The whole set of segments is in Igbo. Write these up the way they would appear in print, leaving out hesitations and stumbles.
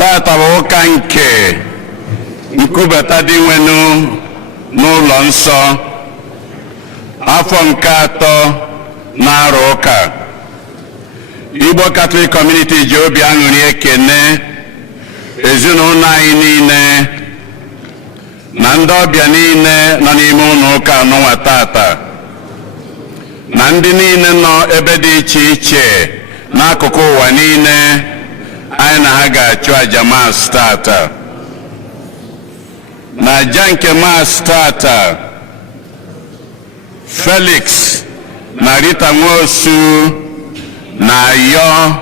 tata bụ ụka nke nkubata dị nwenu n'ụlọ nsọ afọ nke atọ na-arụ ụka. Igbo Catholic Community ji obi aṅụrị ekene ezinụlọ anyị niile na ndị ọbịa niile nọ n'ime ụlọ ụka n'ụwa tata na ndị niile nọ ebe dị iche iche n'akụkụ ụwa niile anyị na ha ga-achụ aja maasị tata. Na aja nke maasị tata, Felix na Rita Nwosu na-ayọ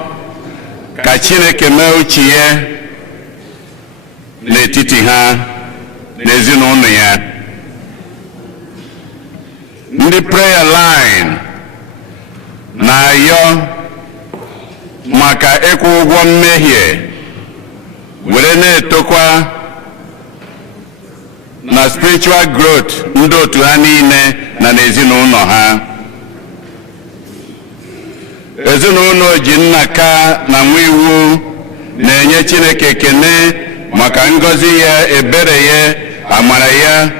ka Chineke mee uche ya n'etiti ha n'ezinụlọ ya. Ndị prayer line na-ayọ maka ịkwụ ụgwọ mmehie were na-etokwa na spiritual growth ndị otu ha niile na n'ezinụlọ ha. Ezinụlọ ji nnaka na nwa iwu na-enye Chineke ekene maka ngọzi ya, ebere ya, amara ya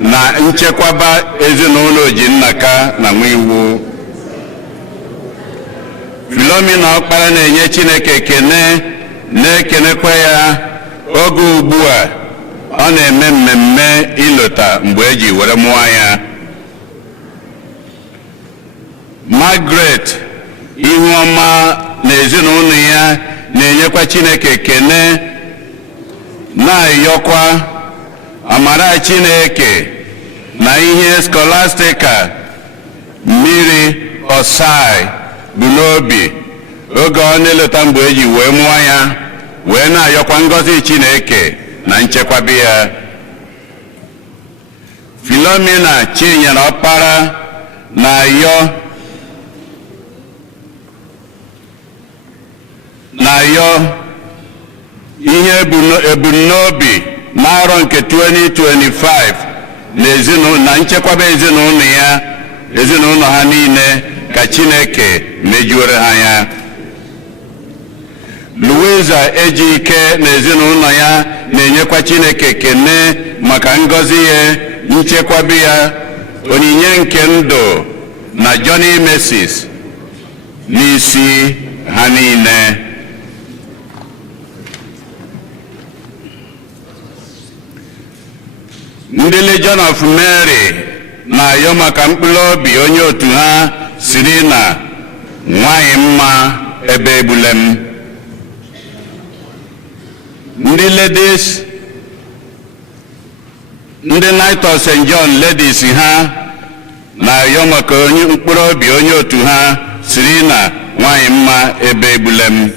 na nchekwaba ezinụlọ ji nnaka na nwa iwu. Filomena ọkpara na-enye Chineke ekene, na-ekenekwa ya oge ugbu a ọ na-eme mmemme ilota mgbe eji were mụọ ya. Margaret Ihuọma na ezinụlọ ya na-enyekwa Chineke ekene, na-ayọkwa amara Chineke na ihe Scholastica mmiri Osai bụ n'obi oge ọ na-elota mgbe eji wee mụọ ya, wee na-ayọkwa ngọzi Chineke na nchekwaba ya. Filomena Chinyere ọkpara na-ayọ ihe ebumnobi n'arọ nke 2025 na nchekwaba ezinụlọ ha niile ka Chineke mejuore ha ya. Louisa Ejike na ezinụlọ ya na-enyekwa Chineke ekene maka ngọzi ya, nchekwaba ya, onyinye nke ndụ na Johnny Mrs. n'isi ha niile. Ndị Legion of Mary na-ayọ maka mkpụrụ obi onye otu ha siri na nwanyị mma ebe Ebulem. Ndị Knight of St. John Ladies ha na-ayọ maka mkpụrụ obi onye otu ha siri na nwanyị mma ebe Ebulem.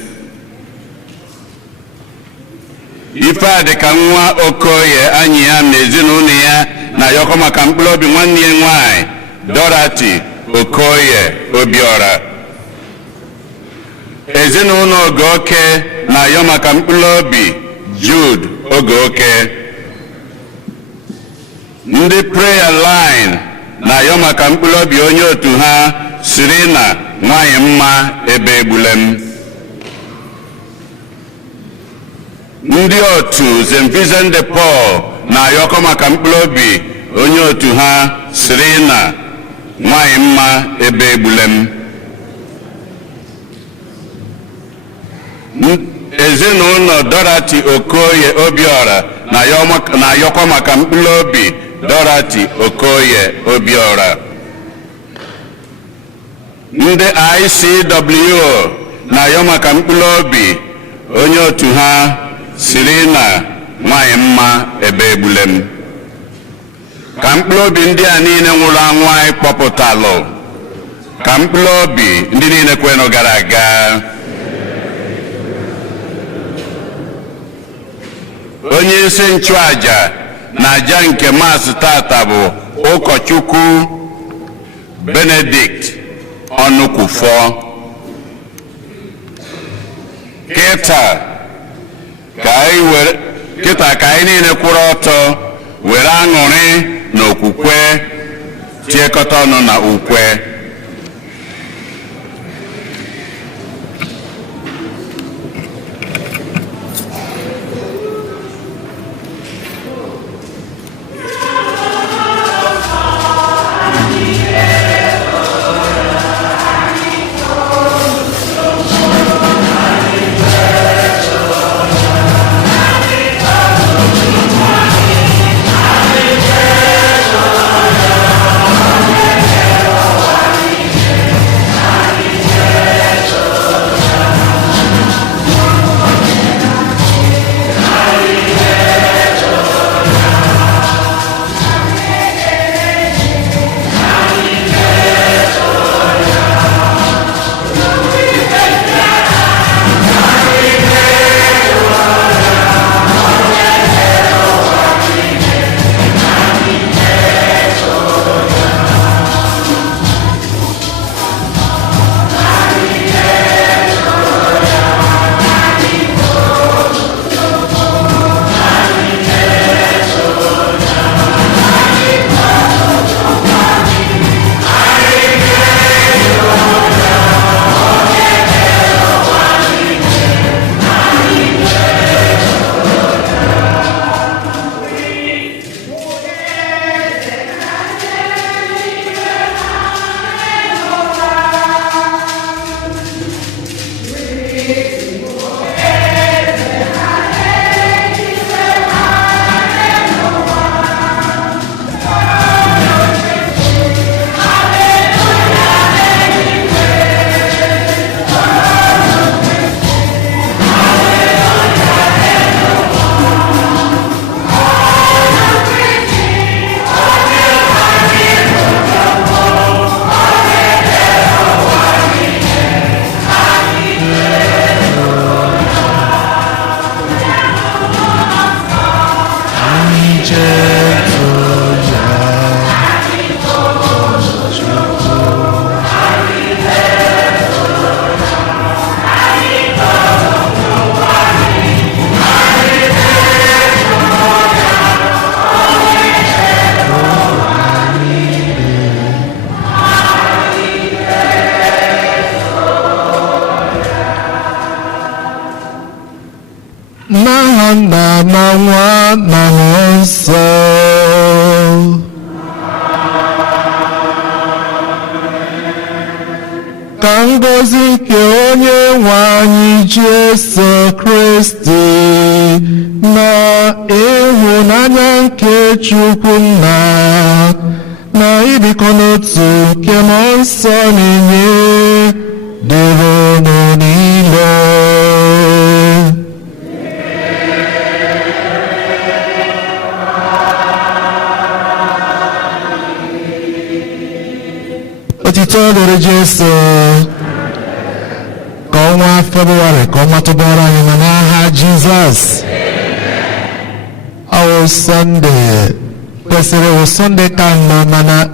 Ifeadịka nwa Okoye anyị ya na ezinụlọ ya na-ayọkọ maka mkpụrụ obi nwanne ya nwanyị Dorothy Okoye Obiora. Ezinụlọ Ogoke na-ayọ maka mkpụrụ obi Jude Ogoke. Ndị prayer line na-ayọ maka mkpụrụ obi onye otu ha siri na nwanyị mma ebe Ebulem. Ndị otu St. Vincent de Paul na-ayọkọ maka mkpụrụ obi onye otu ha siri na nwanyị mma ebe Ebulem. Ezinụlọ Dorothy Okoye Obiora na-ayọkọ maka mkpụrụ obi Dorothy Okoye Obiora. Ndị ICWO na-ayọ maka mkpụrụ obi onye otu ha siri na nwanyị mma ebe Ebulem. Ka mkpụrụ obi ndị a niile nwụrụ anwụ anyị kpọpụtalụ, ka mkpụrụ obi ndị niile kwenụ gara aga. Onye isi nchụaja na aja nke maasị tata bụ ụkọchukwu Benedict Ọnụkwufọ. Kịta ka anyị niile kwụrụ ọtọ were aṅụrị na okwukwe tiekọta ọnụ na ukwe. Nna na nwa na mmụọ nsọ. Ka ngọzi nke onye nwe anyị Jesu Kristi na ịhụnanya nke Chukwu Nna na ịdịkọ n'otu nke mmụọ nsọ na-enye dịrị unu niile. Otito dịrị Jesu ka ọnwa Febụwarị ka ọnwa tụbara anyị ma n'aha Jizọs. Ọ Sọnde kwesịrị wụ Sọnde ka mma, mana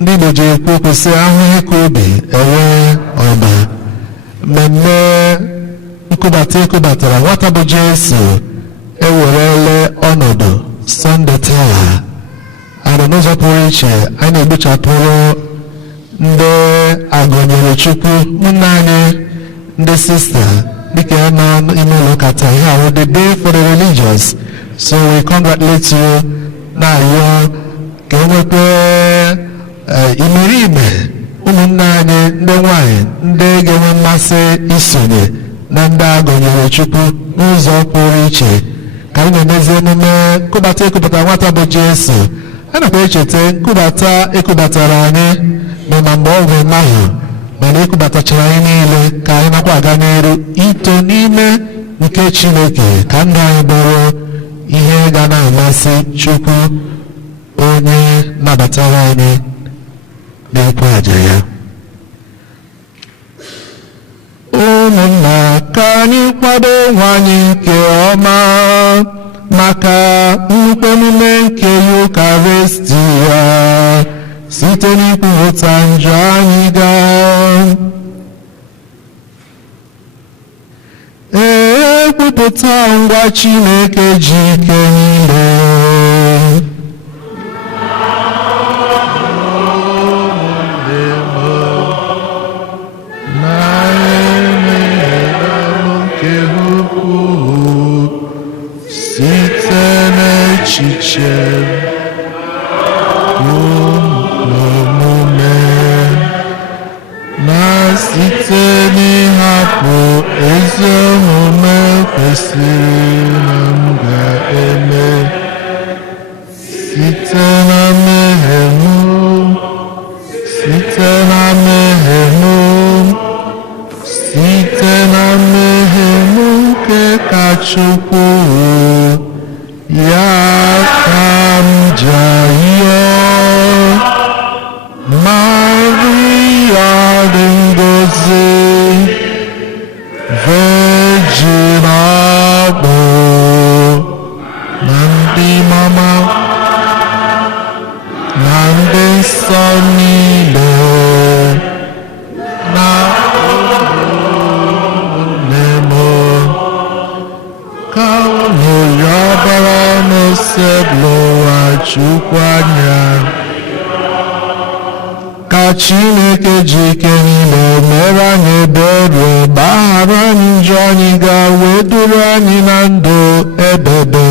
ndị Igbo ji ekwu kwesịrị ahụhụ ka obi enwe ọba. Mmemme nkụbata ekụbatara nwata bụ Jesu ewerele ọnọdụ Sọnde taa. Adị n'ụzọ pụrụ iche anyị na-egbuchapụrụ ndị agọnyere Chukwu nna anyị ndị sista dịka ya nọ ime ụlọ ụka taa. Ihe ahụ the day for the religious, so we congratulate you na-ayọ ka enwekwe imerime ụmụnne anyị ndị nwanyị ndị ga-enwe mmasị isonye na ndị agọnyere Chukwu n'ụzọ pụrụ iche ka anyị na-emezi emume nkụbata ekụbatara nwata bụ Jesu. A nakwa echeta nkụbata ekụbatara anyị ma mgbe ọ bụ mmahụ, mana ekụbatachara anyị niile ka anyị nakwa aga n'iru ito n'ime nke Chineke, ka ndụ anyị bụrụ ihe ga na-amasị Chukwu onye nabatara anyị n'ekwu aja ya. Ụmụnna, ka anyị kwado onwe anyị nke ọma maka nnukwu emume nke Yukarịstịa site n'ikwupụta njọ anyị gaa. Ekwupụta ngwa Chineke ji ike niile. Site n'echiche site n'ịhapụ ezi omume kwesịrị na m ga-eme, site na mmehie m, site na mmehie m, site na mmehie m nke kacha ukwuu, ya ka m ji ayọ Maria dị ngọzi, Virgin abụ na ndị mama na ndị nsọ niile na ụmụnne m, ka unu yọbara n'osebụlụwa Chukwu anya. Ka Chineke ji ike niile mere anyị ebere, gbaghara anyị njọ anyị, gaa wee duru anyị na ndụ ebebe.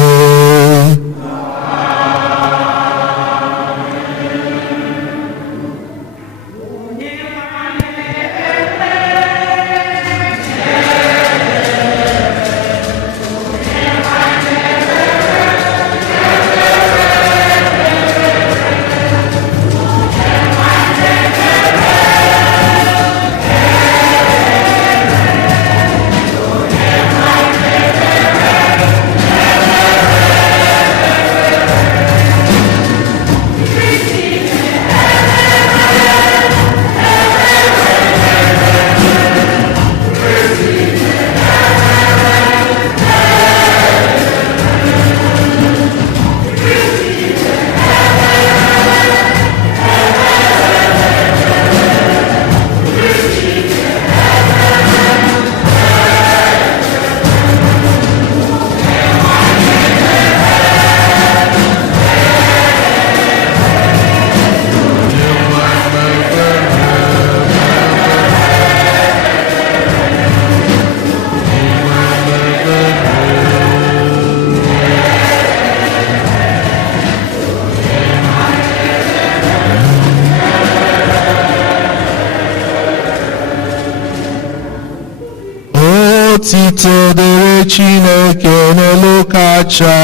otito dịrị Chineke n'elu kacha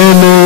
elu.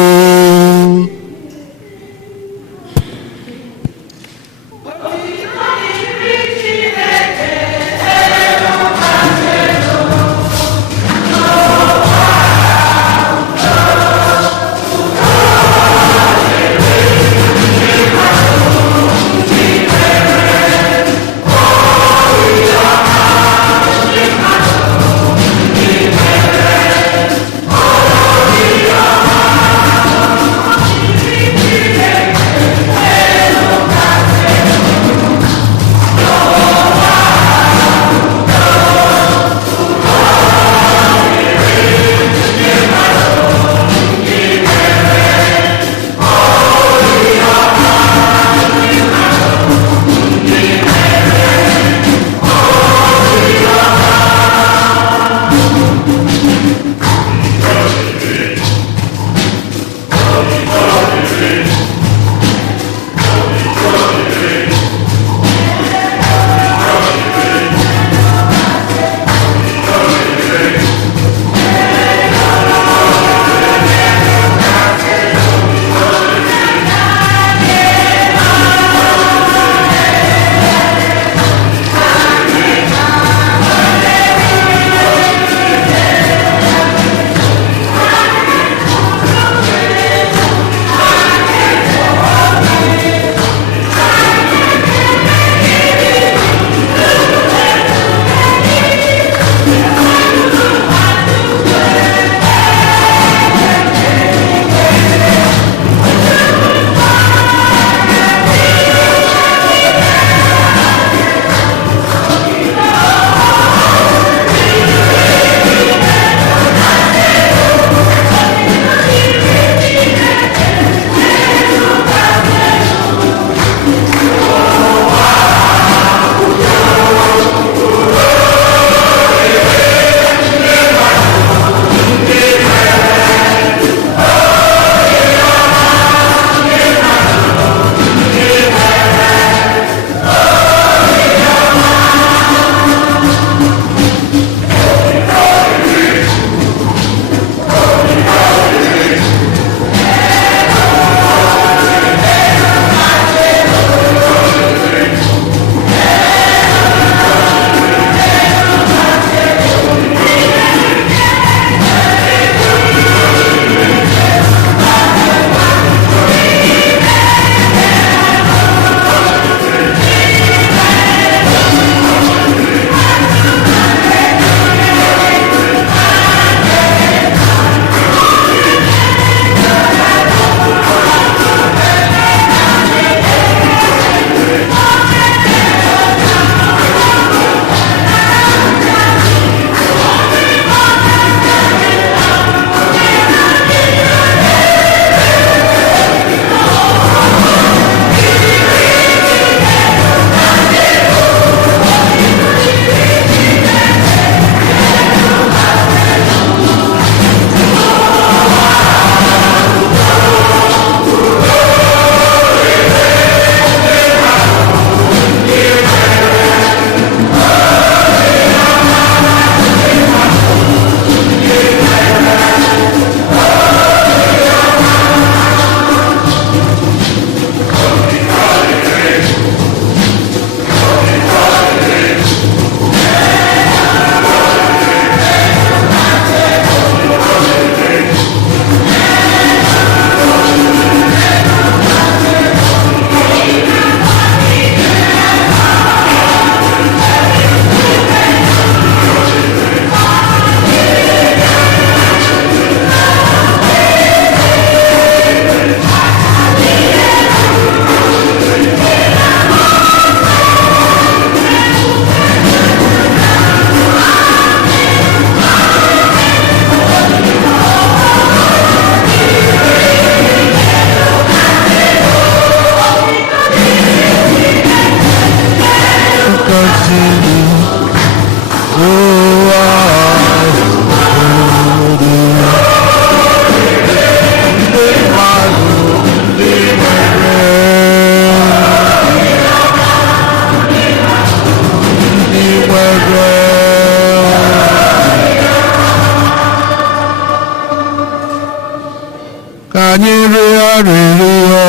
ka anyị rịọ arịrịọ.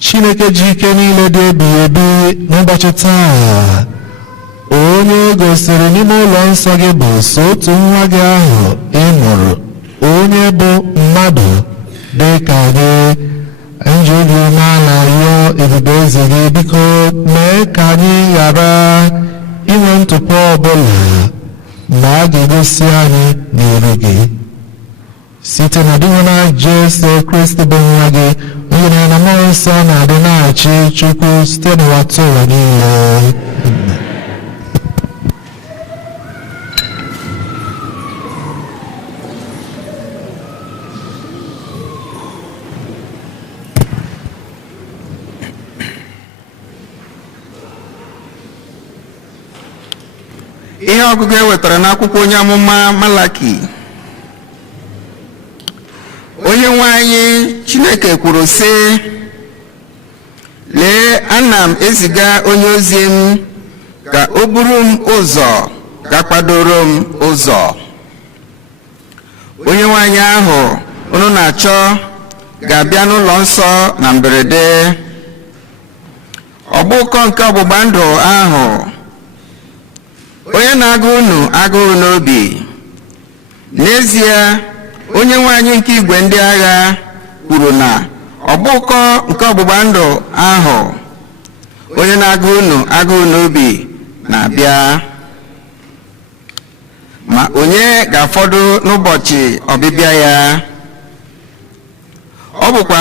Chineke ji ike niile dị ebighị ebi n'ụbọchị taa, onye gosiri n'ime ụlọ nsọ gị bụ so otu nwa gị ahụ ị mụrụ, onye bụ mmadụ dị ka gị, nji obi umeala rịọ ebube eze gị, biko mee ka anyị ghara inwe ntụpọ ọbụla ma a ga-egosi anyị n'iru gị site na dịnwena Jesu Kristi bụ nwa gị, onye na mmụọ nsọ na-adị na-achị Chukwu site n'ụwa tụ ụwa niile. Ihe ọgụgụ ewetara n'akwụkwọ onye amụma Malaki. Onye nwe anyị Chineke kwuru sị, lee, ana m eziga onye ozi m ka o buru m ụzọ, ka kwadoro m ụzọ. Onye nwe anyị ahụ unu na-achọ ga-abịa n'ụlọ nsọ na mberede. Ọgbụkọ nke ọgbụgba ndụ ahụ, onye na-agụ unu agụụ n'obi. N'ezie, onye nwe anyị nke igwe ndị agha kwuru na ọgbụkọ nke ọgbụgba ndụ ahụ, onye na-agụ unu agụụ n'obi na-abịa. Ma onye ga-afọdụ n'ụbọchị ọbịbịa ya? Ọ bụkwa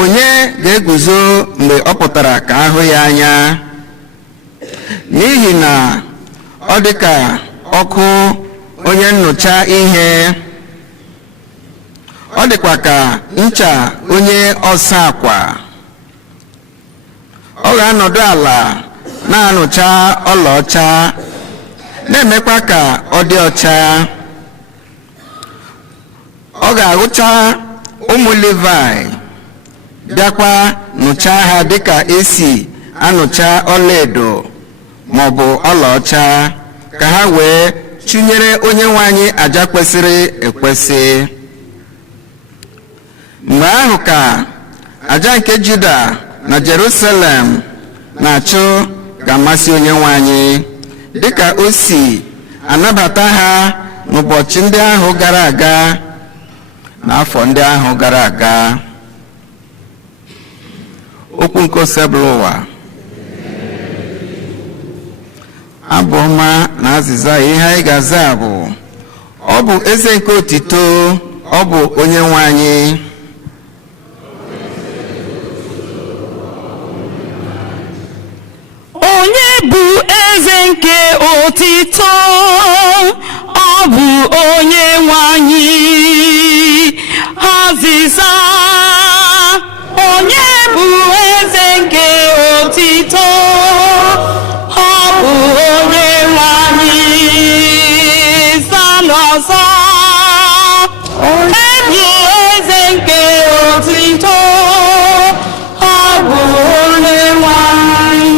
onye ga-eguzo mgbe ọ pụtara ka ahụ ya anya? N'ihi na ọ dị ka ọkụ onye nnụcha ihe, ọ dịkwa ka ncha onye ọsa akwa. Ọ ga-anọdụ ala na-anụcha ọlaọcha, na-emekwa ka ọ dị ọcha. Ọ ga-agụcha ụmụ Levi, bịakwa nụcha ha dịka esi anụcha ọlaedo maọbụ ọlaọcha, ka ha wee chụnyere onye nwe anyị aja kwesịrị ekwesị. Mgbe ahụ ka aja nke Juda na Jerusalem na-achụ ga-amasị onye nwe anyị, dịka o si anabata ha n'ụbọchị ndị ahụ gara aga, n'afọ ndị ahụ gara aga. Okwu nke osebụla ụwa. Abụ ọma na azịza ihe anyị ga-aza bụ, ọ bụ eze nke otito, ọ bụ onye nwe anyị. Onye bụ eze nke otito, ọ bụ onye nwe anyị. Azịza, onye bụ eze nke otito, ọ bụ onye nwe anyị. Zanụ ọzọ, onye bụ eze nke otito, ọ bụ onye nwe anyị.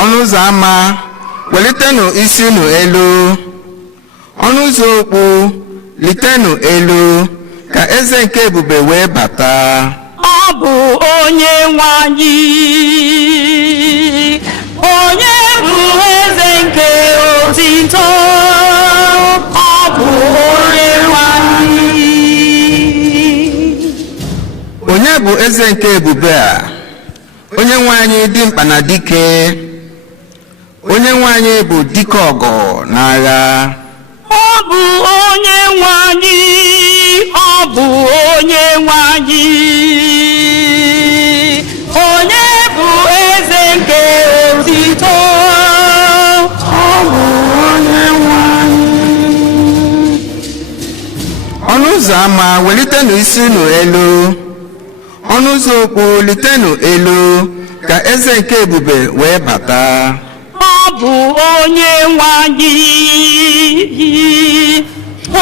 Ọnụ ụzọ ámá, welitenụ isi unu elu. Ọnụ ụzọ okpu, litenụ elu, ka eze nke ebube wee bata. Ọ bụ onye nwe anyị, onye bụ eze nke otito, ọ bụ onye nwe anyị. Onye bụ eze nke ebube a? Onye nwe anyị dị mkpa na dike. Onye nwe anyị bụ dike ọgụ n'agha. Ọ bụ onye nwe anyị, ọ bụ onye nwe anyị. Onye bụ eze nke otito, ọ bụ onye nwe anyị. Ọnụ ụzọ ámá, welitenụ isi unu elu. Ọnụ ụzọ okpu, litenụ elu, ka eze nke ebube wee bata. Ọ bụ onye nwe anyị,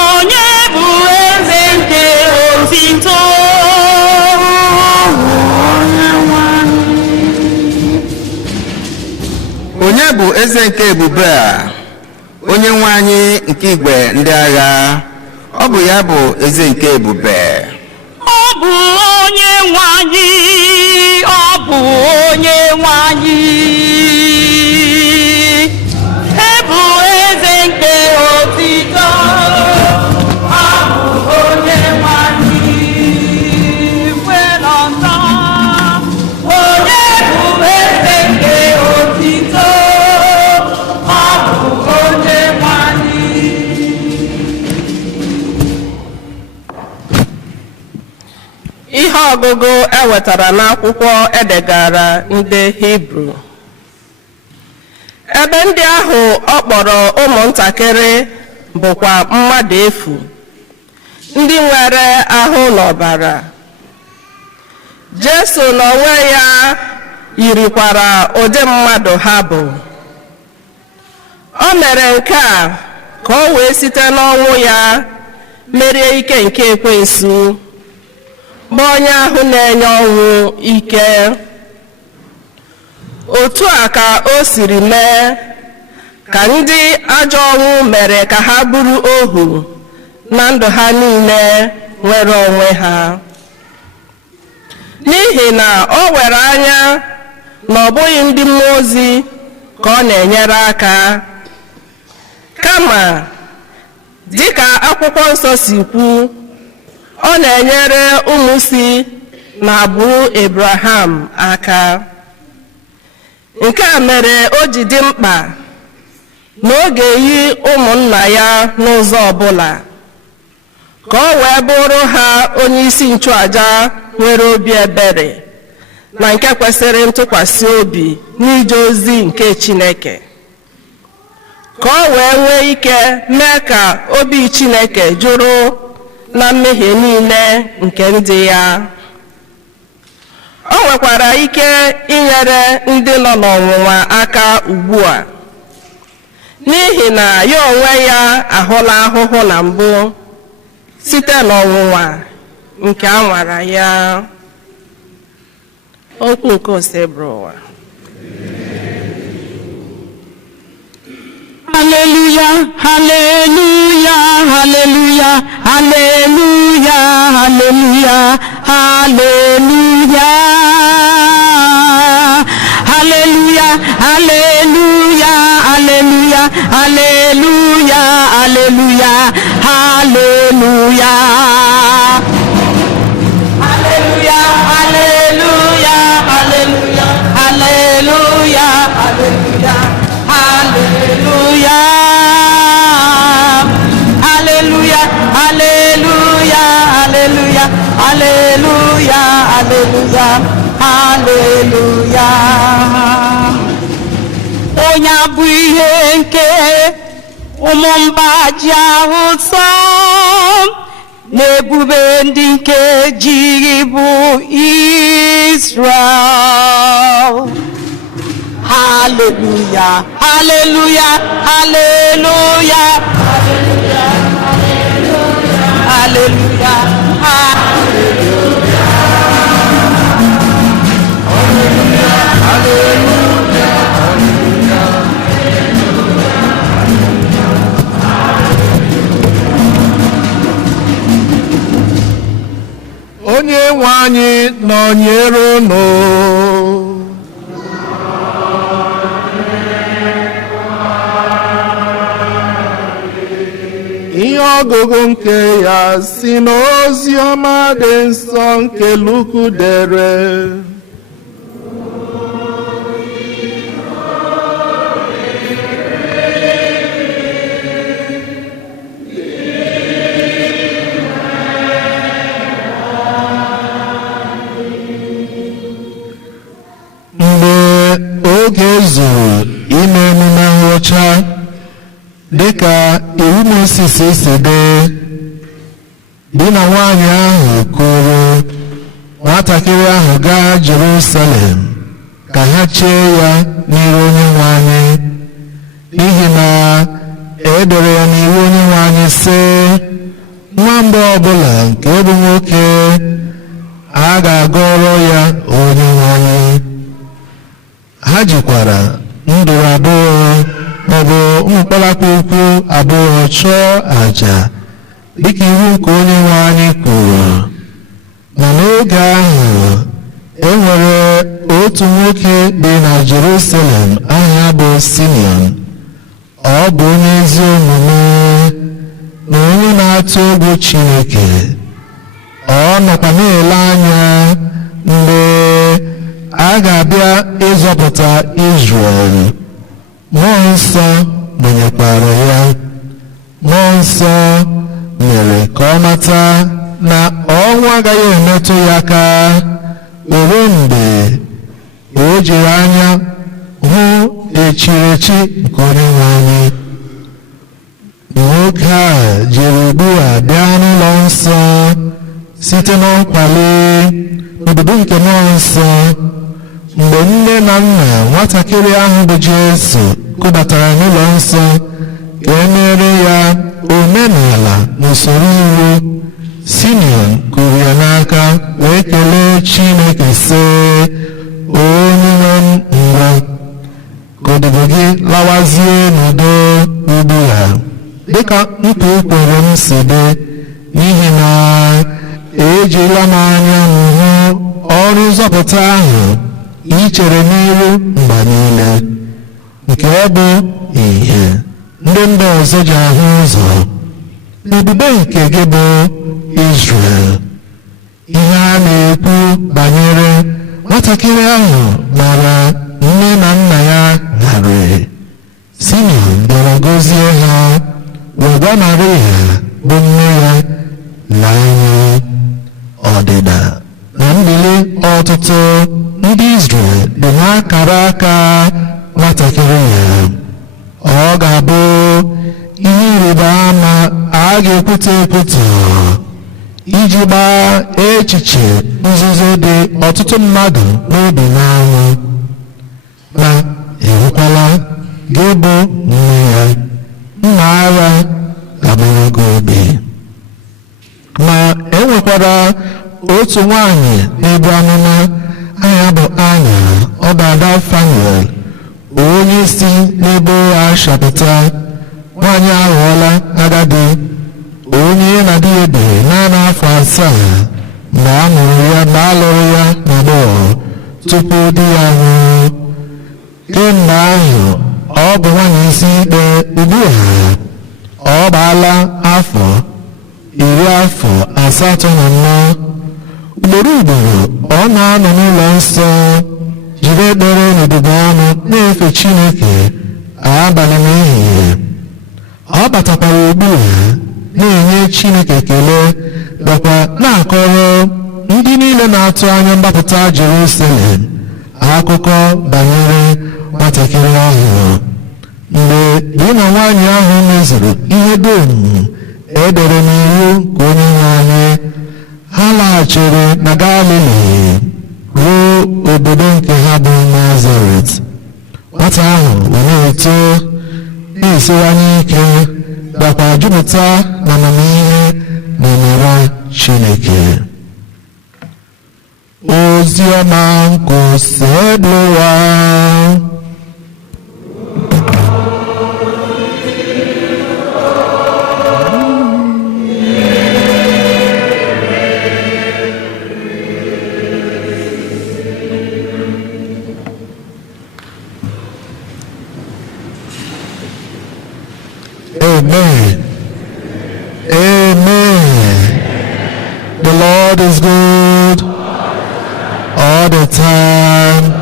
onye bụ eze nke otito, ọ bụ onye nwe anyị. Onye bụ eze nke ebube a? onye nwe anyị nke igwe ndị agha, ọ bụ ya bụ eze nke ebube. Ọ bụ onye nwe anyị, ọ bụ onye nwe anyị, bụ eze nke otito. Ọ bụ onye nwe anyị, nwere ọzọ, onye bụ eze nke otito. Ọ bụ onye nwe anyị. Ihe ọgụgụ ewetara n'akwụkwọ edegara ndị Hibru. Ebe ndị ahụ ọ kpọrọ ụmụntakịrị bụkwa mmadụ efu, ndị nwere ahụ n'ọbara. Jesu n'onwe ya yirikwara ụdị mmadụ ha bụ. O mere nke a ka o wee site n'ọnwụ ya merie ike nke ekwensu, bụ onye ahụ na-enye ọnwụ ike. Otu a ka o siri mee ka ndị ajọ ọnwụ mere ka ha bụrụ ohu na ndụ ha niile nwere onwe ha. N'ihi na o were anya na ọ bụghị ndị mmụọ ozi ka ọ na-enyere aka, kama dịka akwụkwọ nsọ si kwu, ọ na-enyere ụmụ si n'agbụrụ Abraham aka. Nke a mere o ji dị mkpa na ọ ga-eyi ụmụnna ya n'ụzọ ọbụla, ka ọ wee bụrụ ha onye isi nchụaja nwere obi ebere na nke kwesịrị ntụkwasị obi n'ije ozi nke Chineke, ka ọ wee nwee ike mee ka obi Chineke jụrụ na mmehie niile nke ndị ya. O nwekwara ike inyere ndị nọ n'ọnwụnwa aka ugbu a, n'ihi na ya onwe ya ahụla ahụhụ na mbụ site n'ọnwụnwa nke a nwara ya. Okwu nke Osebrowa. Hallelujah, hallelujah, hallelujah, hallelujah, hallelujah, hallelujah, hallelujah, hallelujah, hallelujah, hallelujah, hallelujah, hallelujah, hallelujah, hallelujah, hallelujah, hallelujah, hallelujah. Hallelujah, hallelujah, hallelujah, hallelujah, hallelujah, hallelujah, hallelujah. Onye abụ ihe nke ụmụ mba ji ahụ nsọ na-ebube ndị nke jiri bụ Israel. Hallelujah, hallelujah, hallelujah, hallelujah, hallelujah, hallelujah, hallelujah, hallelujah. Onye nwe anyị nọnyere unu. Ihe ọgụgụ nke ya si n'ozi ọma dị nsọ nke Luku dere. Mgbe oge zuru ime emume ngwụcha dịka iwu Mosis si dị, di na nwanyị ahụ kụrụ nwatakịrị ahụ gaa Jerusalem ka ha chee ya n'iru Onyenwe anyị, n'ihi na edere ya n'iwu Onyenwe anyị sị, nwamba ọbụla nke bụ nwoke a ga-agọrọ ya Onyenwe anyị. Ha jikwara nduru abụọ maọbụ ụmụ mkpalakpa ukwu abụọ chọọ àjà dịka iwu nke Onyenwe anyị kwuru. Ma n'oge ahụ e nwere otu nwoke dị na Jerusalem aha bụ Simeon. Ọ bụ onye ezi omume na onye na-atụ egwu Chineke. Ọ nọkwa na-ele anya mgbe a ga-abịa ịzọpụta Izrel. Mmụọ nsọ nọnyekwara ya. Mmụọ nsọ mere ka ọ mata na ọnwụ agaghị emetụ ya aka ruo mgbe o jiri anya hụ echirechi nke Onyenwe anyị. Nwoke a jiri ugbu a bịa n'ụlọ nsọ site n'ọkwali obodo nke mmụọ nsọ. Mgbe nne na nna nwatakịrị ahụ bụ Jesu kụbatara n'ụlọ nsọ ka e mere ya omenala n'usoro iwu, Simeon kụrụ ya n'aka wee kelee Chineke sị, Onyenwe m, ngwa ka odibo gị lawazie n'udo ugbu a dịka nkwa i kwere m si dị, n'ihi na ejila m anya m hụ ọrụ nzọpụta ahụ i chere n'iru mgbe niile, nke bụ ihe ndị mba ọzọ ji ahụ ụzọ, n'ebube nke gị bụ Izrel. Ihe a na-ekwu banyere nwatakịrị ahụ mara nne na nna ya narị. Simeon bịara gọzie ha wee gwa Maria bụ nne ya na anyị ọdịda na mbili ọtụtụ ndị Izrel dị n'akara aka nwatakịrị ya. Ọ ga-abụ ihe ịrịba ama a ga-ekwute ekwute iji gbaa echiche nzuzo dị ọtụtụ mmadụ n'obi n'anwụ. Ma erukwala gị bụ nne ya, mma agha ga-agbara gị obi. Ma e nwekwara otu nwanyị na-ebu amụma aha bụ Anya, ọ bụ ada Fanuel, onye si n'ebo Asha pụta. Nwanyị aghọọla agadi, onye na di ya ebere naanị afọ 7 mgbe a mụrụ ya, mgbe a lụrụ ya n'agbọghọ tupu di ya nwụọ. Kemgbe ahụ ọ bụ nwanyị isi ikpe. Ugbu a ọ gbaala afọ 84. Ugboro ugboro ọ na-anọ n'ụlọ nsọ jiri ekpere n'ebube ọnụ na-efe Chineke abalị na ehihie. Ọ batakwara ugbu a na-enye Chineke ekele, nakwa na-akọrọ ndị niile na-atụ anya mgbapụta Jerusalem akụkọ banyere nwatakịrị ahụ. Mgbe di na nwaanyị ahụ mezuru ihe dum edere n'iwu nke Onyenwe anyị, ha laghachiri na Galili ruo obodo nke ha bụ Nazaret. Nwata ahụ wee na-eto na-esiwanye ike, nakwa jupụta na amamihe na amara Chineke. Ozi ọma nke Osebụwa. Amen. Amen. The Lord is good all the time.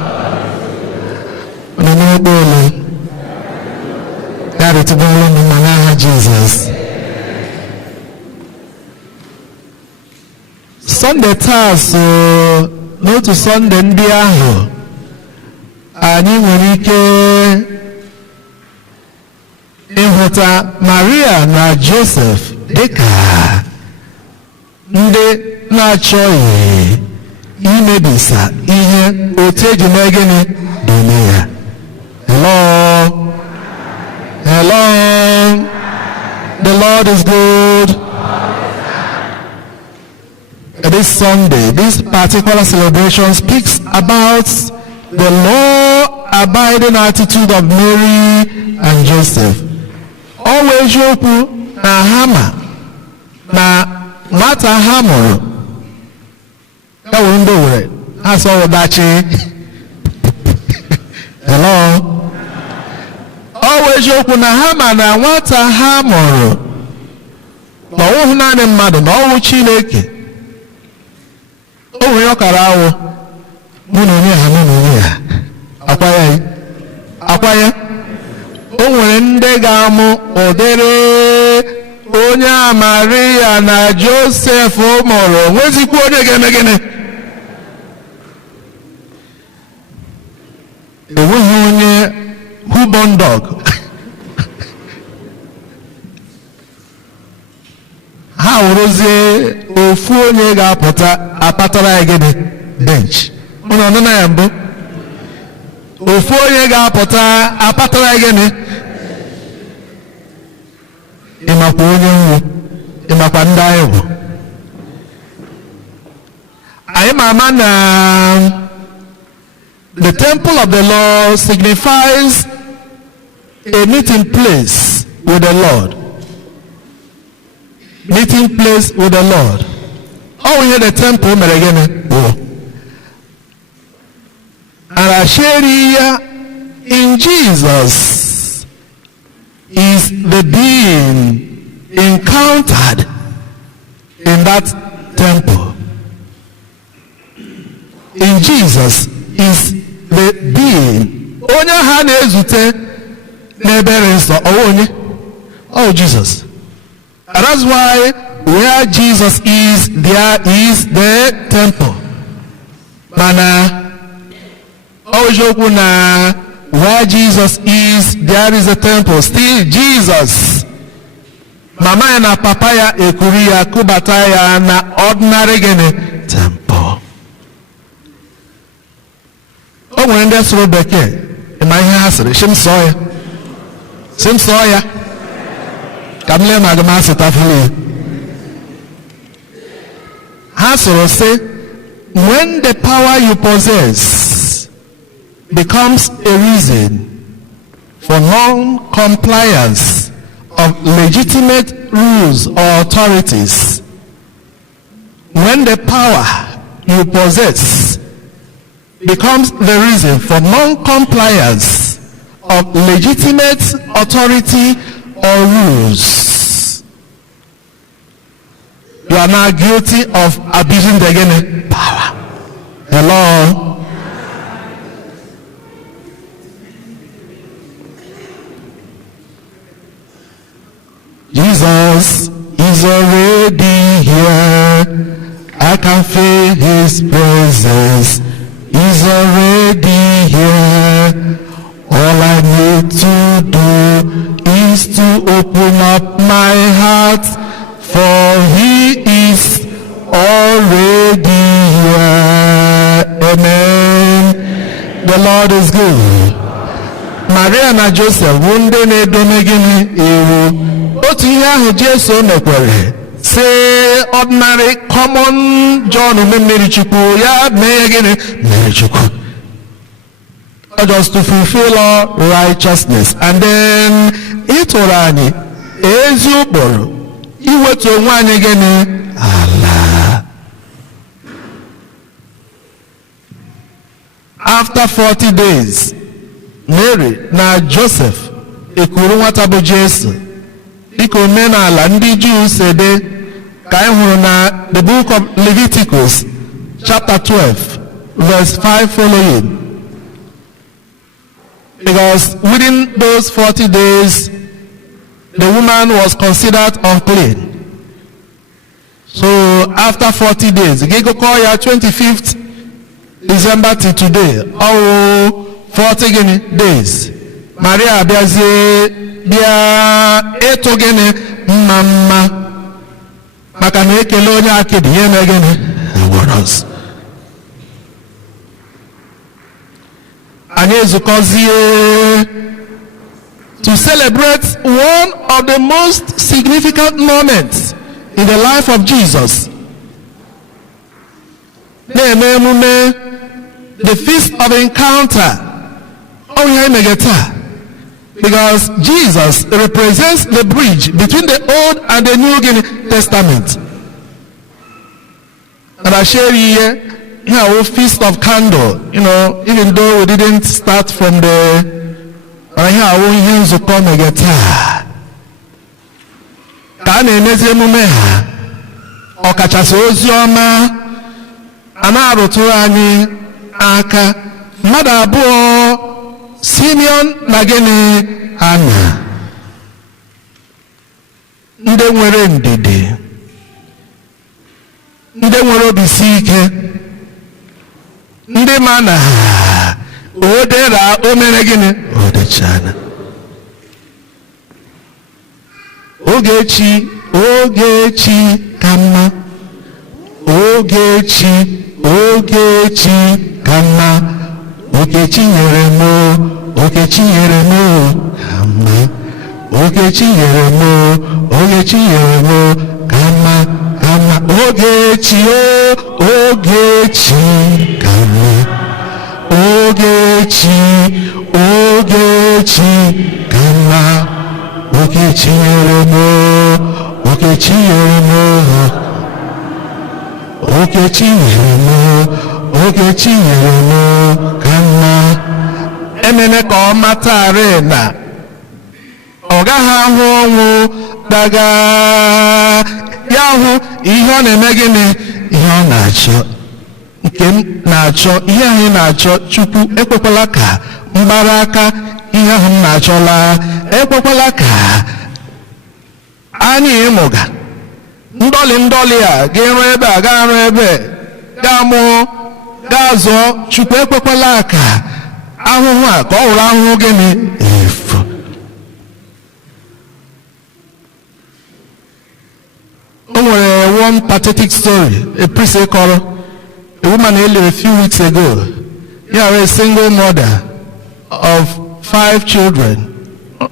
Jesus. Sunday taa so n'otu Sunday ndị ahụ anyị nwere ike ịhụta Maria na Joseph dịka ndị na-achọghị imebisa ihe otu eji mee gịnị dome ya. Hello. Hello. The Lord is good. This Sunday, this particular celebration speaks about the law abiding attitude of Mary and Joseph. Always eziokwu na Hama na nwata ha mụrụ ya wụ ndị were ha sọ ụdachi. Hello. Always eziokwu na Hama na nwata ha mụrụ na ọwụhụ naanị mmadụ na ọwụ Chineke. O nwere ọkara awụ mụ na onye ha mụ na onye ha akwa ya o nwere ndị ga-amụ ụdịrị onye a Maria na Josef mụrụ nwezikwa onye ga-eme gịnị. Enweghị onye human dog ha wụrụzie ofu onye ga-apụta apatara ya gịnị bench. Ụnụ nọ na ya mbụ. Ofu onye ga-apụta apatara ya gịnị. Ịmakwa onye nwu ịmakwa ndị anyị bụ. Anyị ma ama na the temple of the Lord signifies a meeting place with the Lord. Meeting place with the Lord. Oh, here the temple mere gịnị bụ. And our share in Jesus is the being encountered in that temple. In Jesus is the being. Onye ha na-ezute n'ebere nsọ onye. Oh, Jesus. And that's why where Jesus is, there is the temple. Mana Ojoku na where Jesus is, there is a temple. Still Jesus. Mama ya na papa ya ekuri ya kubata ya na ordinary gene temple. O nwere ndị sụrụ bekee ịma ihe ha sịrị sim sọ ya ka m lee ma aga m asịtafili ha sụrụ sị when the power you possess becomes a reason for non-compliance of legitimate rules or authorities, when the power you possess becomes the reason for non-compliance of legitimate authority or rules, you are now guilty of abusing the power. Hello? Jesus is already here. I can feel his presence. He's already here. All I need to do is to open up my heart, for he is already here. Amen. The Lord is good. Maria na Joseph wunde na edomegini ewu. Otu ihe ahụ Jesu mekwere say ordinary common John mmiri Chukwu ya mee gịnị mmiri Chukwu just to fulfill all righteousness. And then ịtụrụ anyị ezi ụkpụrụ iwetu onwe anyị gịnị ala. After 40 days Mary na Joseph ekuru nwata bụ Jesu dịka omenala ndị Jew sede ka anyị hụrụ na the book of Leviticus chapter 12 verse 5 following. Because within those 40 days the woman was considered unclean. So after 40 days, Gego call ya 25th December till today, or 40 days. Maria Abiazie bia eto gene mama maka na ekele onye akidi ihe na gene awaras. Anyị ezukozie to celebrate one of the most significant moments in the life of Jesus. The Feast of Encounter Oh, yeah, megata. Because Jesus represents the bridge between the Old and the New Testament. And I share here our Feast of Candle, even though we didn't start from the here our hands upon megata. Can emezi emume ha ọkachasị ozi ọma a na-arụtụrụ anyị aka mmadụ abụọ Simeon na gịnị Hana, ndị nwere ndidi, ndị nwere obi si ike, ndị ma na o dera o mere gịnị o dechana. Ogechi ka mma, Ogechi ka mma, Ogechi nyere m ka mma, Ogechi nyere m ka mma, Ogechi ka mma, Ogechi ka mma, Ogechi nyere m ka mma. Emene ka ọ matara na ọ gaghị ahụ ọnwụ daga ya hụ ihe ọ na-eme gịnị ihe ọ na-achọ nke m na-achọ ihe anyị na-achọ. Chukwu ekwekwala ka mgbara aka ihe ahụ m na-achọla, ekwekwala ka anyị ịmụga ndọlị a ga-eru ebe a ga-arụ ebe ga-amụ ga-azọ. Chukwu ekwekwala ka ahụhụ a ka ọ hụrụ ahụhụ gịnị efu. O nwere one pathetic story a priest kọrọ a woman a few weeks ago. Yeah, a single mother of 5 children.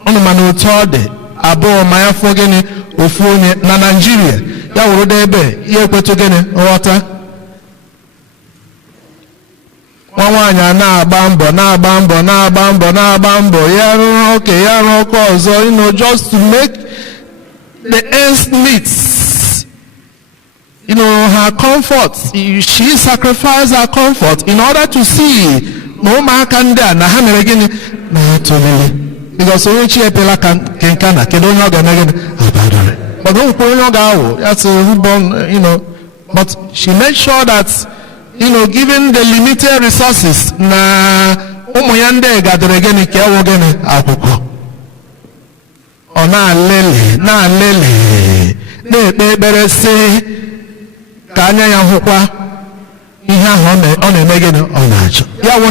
Ọnụ mana otu ọ dị abụọ ma ya fọ gịnị ofu onye na Nigeria ya wụrụ dị ebe ya ekwetu gịnị nghọta. Nwa nwaanyị a na-agba mbọ ya rụrụ oke ya rụọ ọkụ ọzọ, just to make the ends meet. Her comfort, she sacrificed her comfort in order to see na ụmụaka ndị a na ha mere gịnị na ha tolili. Because onye chi epela ka nke na kedu onye ọ ga-eme gịnị abadore. But o nwekwa onye ọ ga-awụ that's a newborn, but she made sure that given the limited resources na ụmụ ya ndị gadoro gịnị ka ewu gịnị akwụkwọ. Ọ na-alele na-ekpe ekpere sị ka anya ya hụkwa ihe ahụ ọ na-eme gịnị ọ na-achọ. Ya wụ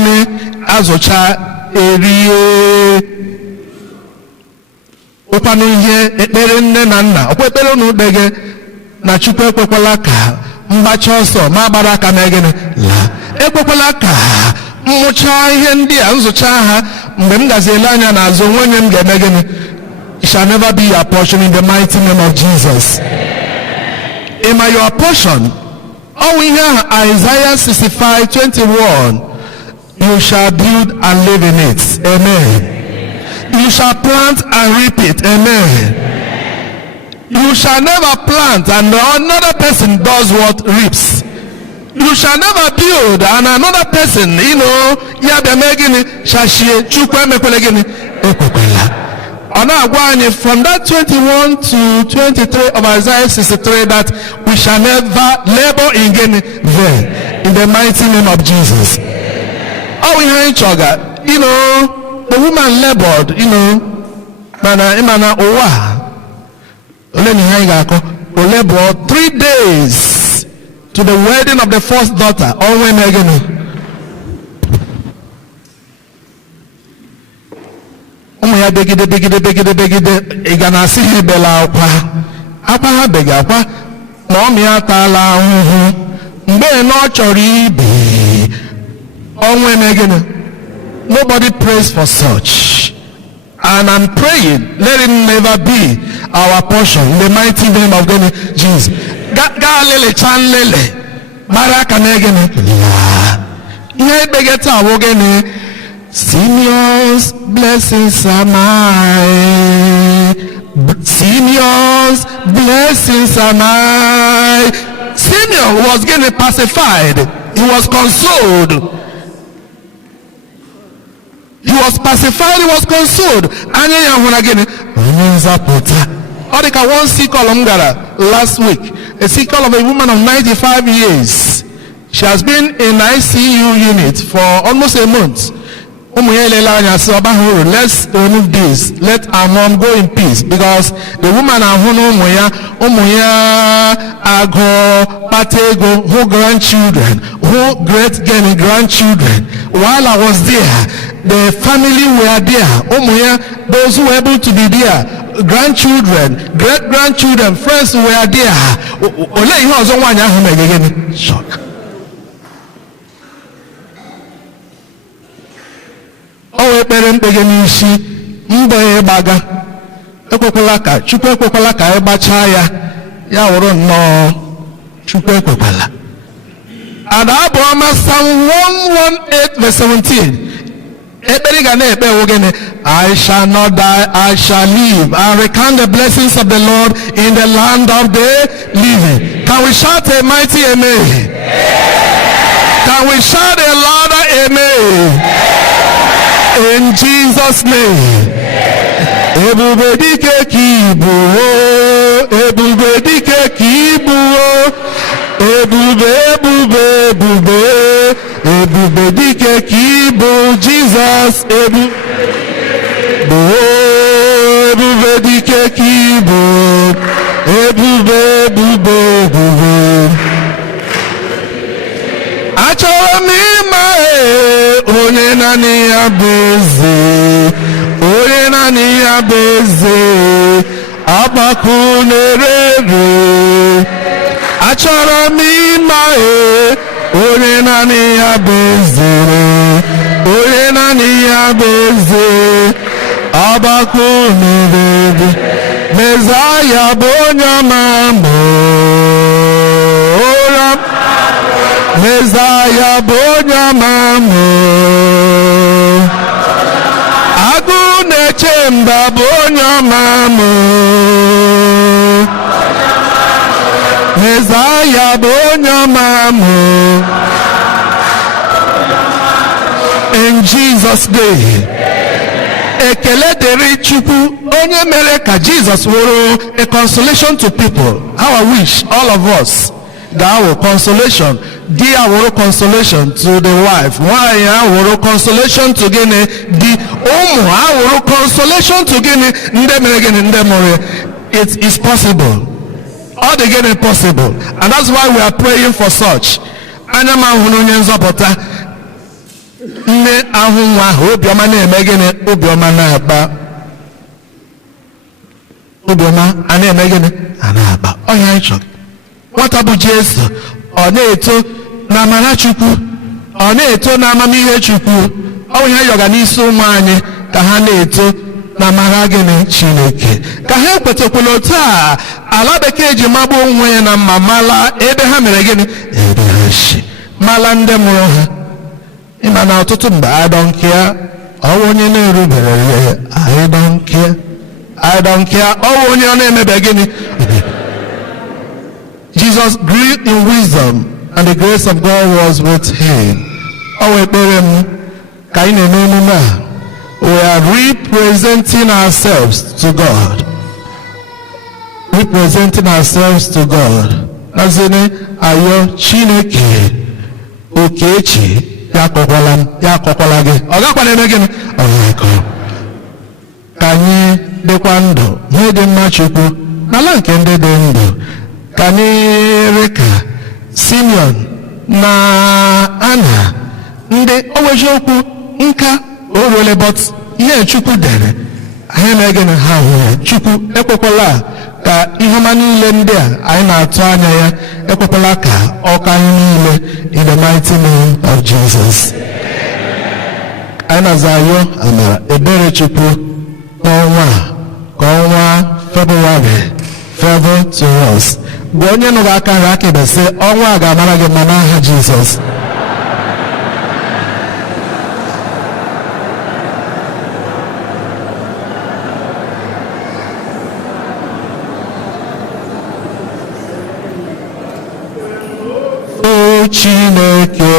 azụcha erie ụkwanụ ihe ekpere nne na nna ọkwa ekpere na ube gị na Chukwu ekwekwala ka mgbacha ọsọ ma gbara aka na gịnị la, ekwekwala ka mmụcha ihe ndị a nzụcha ha mgbe m gaziele anya n'azụ onwe m ga-eme gịnị. It shall never be your portion in the mighty name of Jesus. Am I your portion? Oh, we hear Isaiah 65:21. You shall build and live in it. Amen. You shall plant and reap it. Amen. You shall never plant and another person does what reaps. You shall never build and another person, from that 21 to 23 of Isaiah 63 that we shall never labor in vain in the mighty name of Jesus. Oh, we hear each other. The woman labored, labored 3 days to the wedding of the first daughter. Ụmụ ya begide ị ga na-asị ha ebela akwa ha beghị akwa na ọmị ya taala ahụhụ mgbe na ọ chọrọ ibe ọnwụ emegịnị. Nobody prays for such, and I'm praying let it never be our portion in the mighty name of God Jesus. Ga lele chan lele mara aka na egịnị ihe ebegeta awụ gịnị Simeon's blessings are mine. Simeon's blessings are mine. Simeon was getting pacified. He was consoled. He was pacified, he was consoled. And then again, one sick column last week, a sick column of a woman of 95 years. She has been in ICU unit for almost a month. Let's remove this. Let our mom go in peace, because the woman who grandchildren, who great grandchildren. While I was there, the family were there. Those who were able to be there, grandchildren, great grandchildren, friends were there. Shock. Ekpere mkpege n'isi mgbe ịgbaga ekwekwala ka Chukwu ekwekwala ka ịgbacha ya wụrụ nnọọ Chukwu ekwekwala. And Abụọma Psalm 118 verse 17 ekpere ga na-ekpe wogene, I shall not die, I shall live and recount the blessings of the Lord in the land of the living. Can we shout a mighty amen? Can we shout a louder amen? In Jesus' name. Ebube dike kibu, ebube dike kibu, ebube ebube ebube, ebube dike kibu, Jesus ebube dike kibu, ebube ebube ebube. Achọrọ m ịma onye naanị ya bụ eze, onye naanị ya bụ eze, agbakọ na-ere. Achọrọ m ịma onye naanị ya bụ eze, onye naanị ya bụ eze, agbakọ na-ere. Mezaya bụ onye ọma mụ. Mezaya bụ onye ọma mụ. Agụ na-eche mba bụ onye ọma mụ. Mezaya bụ onye ọma mụ. In Jesus' name. Ekele dịrị Chukwu onye mere ka Jesus wụrụ a consolation to people. How I wish all of us ga-awụ consolation. Di awụrụ consolation to the wife. Nwanyị awụrụ consolation to gịnị? Di ụmụ awụrụ consolation to gịnị? Ndị mere gịnị? Ndị mụrụ. It is possible. All the gịnị possible. And that's why we are praying for such. Anya m ahụ n'onye nzọpụta. Nne ahụ nwa ahụ obiọma na-eme gịnị? Obiọma na-agba. Obiọma a na-eme gịnị? A na-agba. Ọhịa anyị chọrọ. Nwata bụ Jesu, ọ na-eto na amara Chukwu, ọ na-eto na amamihe Chukwu. Ọ bụ ihe yọga n'isi ụmụ anyị ka ha na-eto na amara gịnị? Chineke. Ka ha ekwetakwala otu a ala bekee ji magbuo onwe ya na mma mala ebe ha mere gịnị? Ebe ha si mala ndị mụrụ ha. Ịma na ọtụtụ mgbe I don't care, ọwụ onye na-erubere ya, I don't care, I don't care, ọwụ onye ọ na-emebe gịnị? Jesus grew in wisdom and the grace of God was with him. We are representing ourselves to God. Representing ourselves to God. As in ayo Chineke okechi yakokwalage. Ogakwanemegene. Kanyi dekwando hede machukwu nala nke ndị dị ndụ. Kanireka, Simeon na Anna ndị owejiokwu nka orole but ihe Chukwu dere anyị na-ege na ha hụrụ Chukwu ekwekwala ka ihe ọma niile ndị a anyị na-atụ anya ya ekwekwala ka ọka anyị niile in the mighty name of Jesus. Anyị na-azayọ amara ebere Chukwu n'ọnwa ka ọnwa February favor to us. Onye nụ aka nri aka ebe sị ọnwa a ga-amara gị mma n'aha Jizọs. Chineke.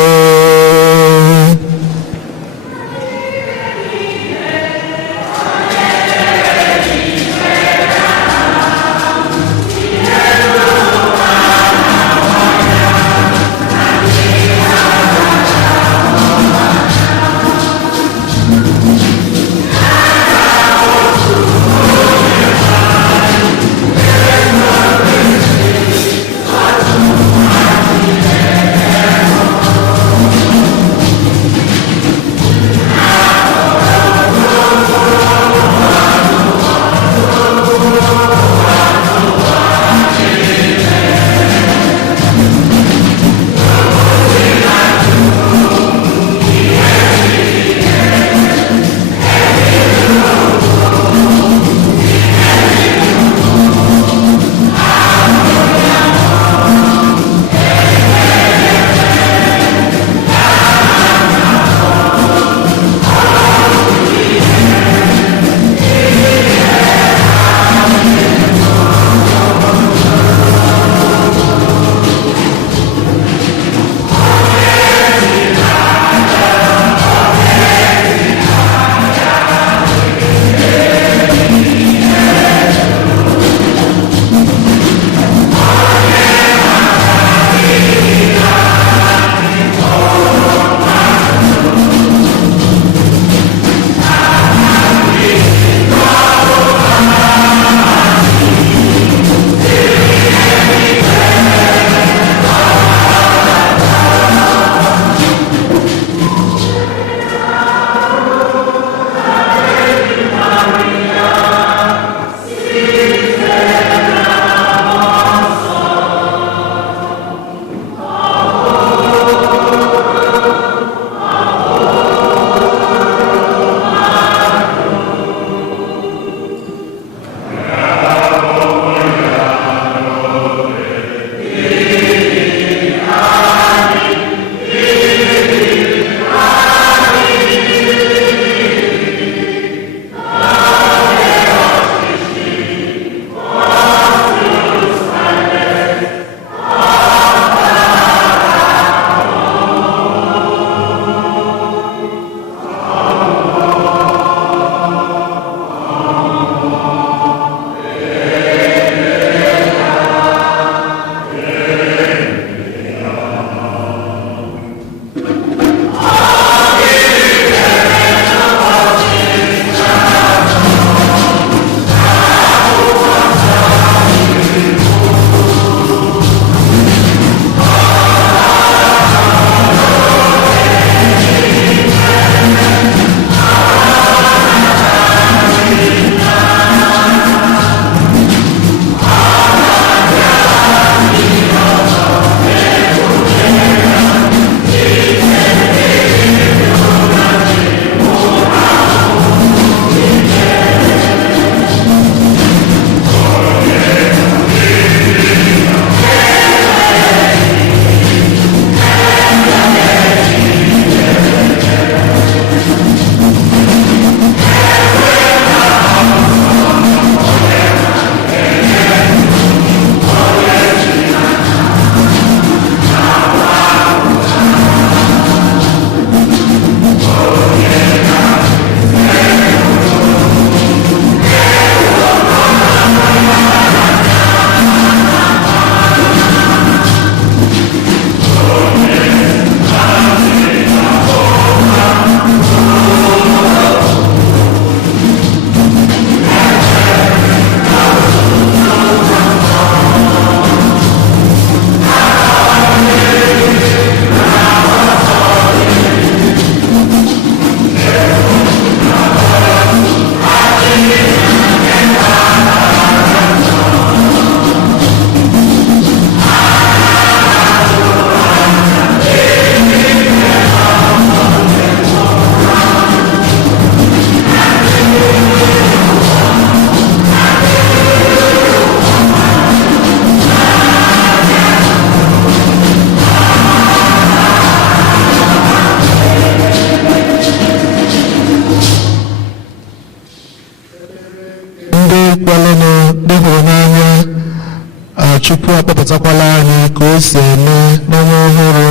Chukwu akpọpụtakwala anyị ka o si eme n'ọnwa ọhụrụ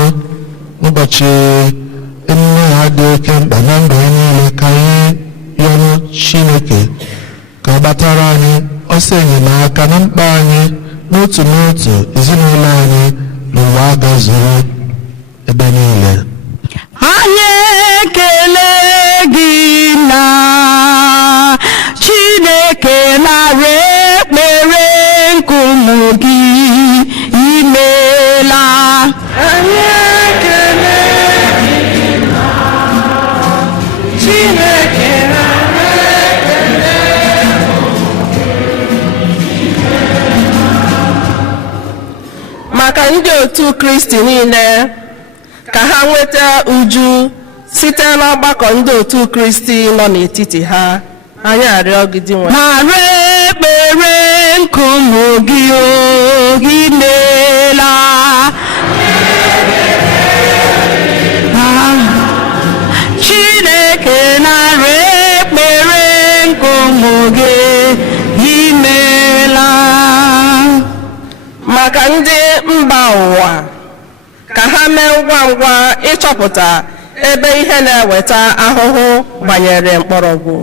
n'ụbọchị emume ha dị oke mkpa na ndụ anyị niile, ka anyị yọrọ Chineke ka ọ gbatara anyị ọsọ enyemaka na mkpa anyị n'otu n'otu, ezinụlọ anyị n'ụwa gazuru ebe niile. Anyị ekele gị na Chineke nara ekpere nke ụmụ gị, imeela. Anyị ekele gị na Chineke nara ekpere maka ndị otu Kristi niile ka ha nweta uju site n'ọgbakọ ndị otu Kristi nọ n'etiti ha. Anyị arịọ gị dị nwe nara ekpere nke ụmụ gị, o imeela. Chineke nara ekpere nke ụmụ gị, imeela. maka ndị mba ụwa ka ha mee ngwa ngwa ịchọpụta ebe ihe na-eweta ahụhụ banyere mkpọrọgwụ,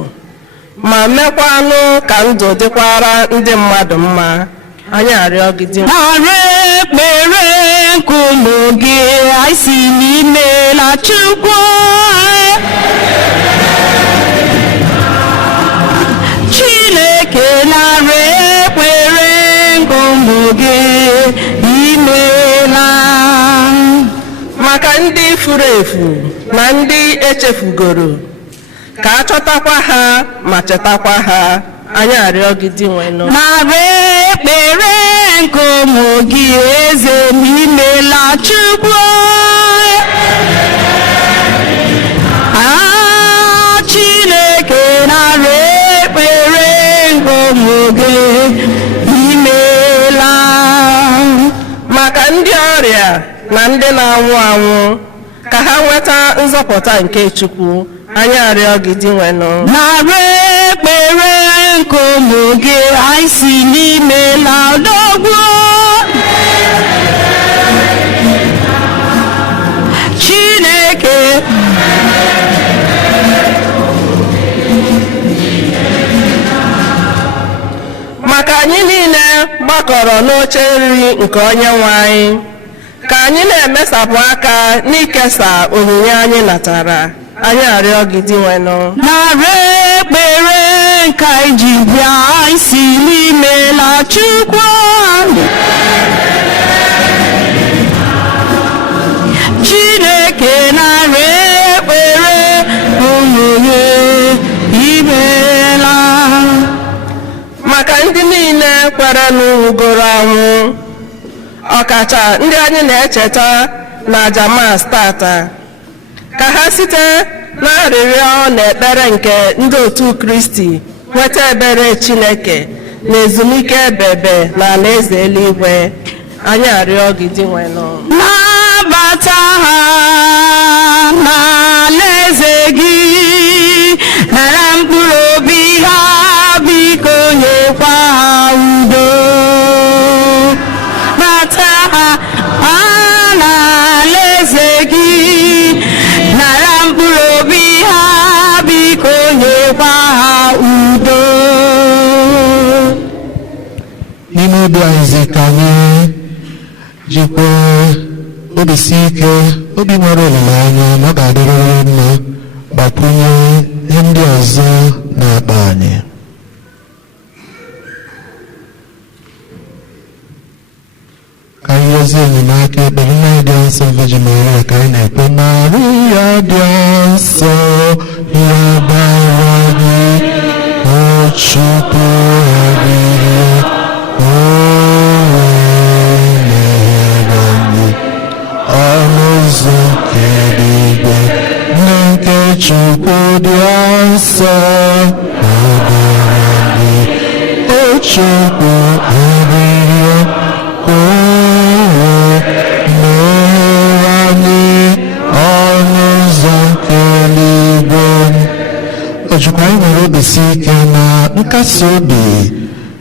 ma mekwanụ ka ndụ dịkwara ndị mmadụ mma. Anyị arịọ gị dị nara ekpere nke ụmụ gị, anyị si n'imeela Chukwu. Chineke nara ekpere nke ụmụ gị, imeela. maka ndị furu efu na ndị echefugoro ka a chọtakwa ha ma chetakwa ha. Anyị arịọ gị dị nwenụ nara ekpere nke ụmụ gị, eze n'imeela Chukwu. Chineke nara ekpere nke ụmụ gị, imeela. maka ndị ọrịa na ndị na-anwụ anwụ ka ha nweta nzọpụta nke Chukwu. Anyị arịọ gị dị nwenụ nara ekpere nke ụmụ gị, anyị si n'imeela Odogwu. Chineke maka anyị niile gbakọrọ n'oche nri nke Onyenwe anyị, ka anyị na-emesapụ aka n'ikesa onyinye anyị natara. Anyị arịọ gị dị nwenụ nara ekpere nke anyị ji bịa, anyị si n'imeela Chukwu. Chineke nara ekpere ụmụ gị, imeela. maka ndị niile kwere n'ugoro anwụ, ọkacha ndị anyị na-echeta na Jamas tata, ka ha site n'arịrịọ na ekpere nke ndị otu Kristi nweta ebere Chineke na ezumike ebebe na alaeze eluigwe. Anyị arịọ gị dị nwenụ nabata ha n'alaeze gị, nara mkpụrụ obi ha, biko nyekwa ha udo. Nabata ha n'alaeze gị, nara mkpụrụ obi ha, biko nyekwa ha udo. N'ime obi anyị ka anyị jikwa obi si ike, obi nwere olileanya na ọ ga-adịrịrị mma, gbakwunye ihe ndị ọzọ na-akpa anyị. Ka anyị ozi enyemaka ekpere nna dị nsọ Virgin Maria, ka anyị na-ekpe Maria dị nsọ, ya bara gị o Chukwu adịghị ọnụ ụzọ nke eluigwe, nne nke Chukwu dị nsọ, ọbara gị o Chukwu adịghị mere anyị ọnụ ụzọ nke eluigwe. Ojukwu anyị nwere obi si ike na nkasi obi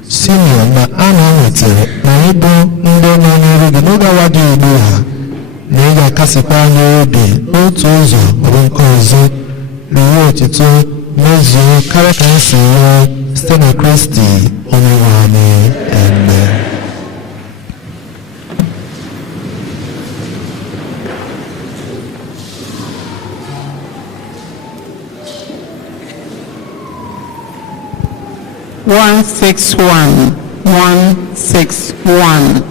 Simeon na Anna nwetara na ịbụ mana n'oge awa dị ugbu a na ị ga-akasịkwa anyị obi n'otu ụzọ maọbụ nke ọzọ n'ihe otito mezuo karịa ka anyị si rụọ site na Kristi onye nwe anyị. Amen. One 161.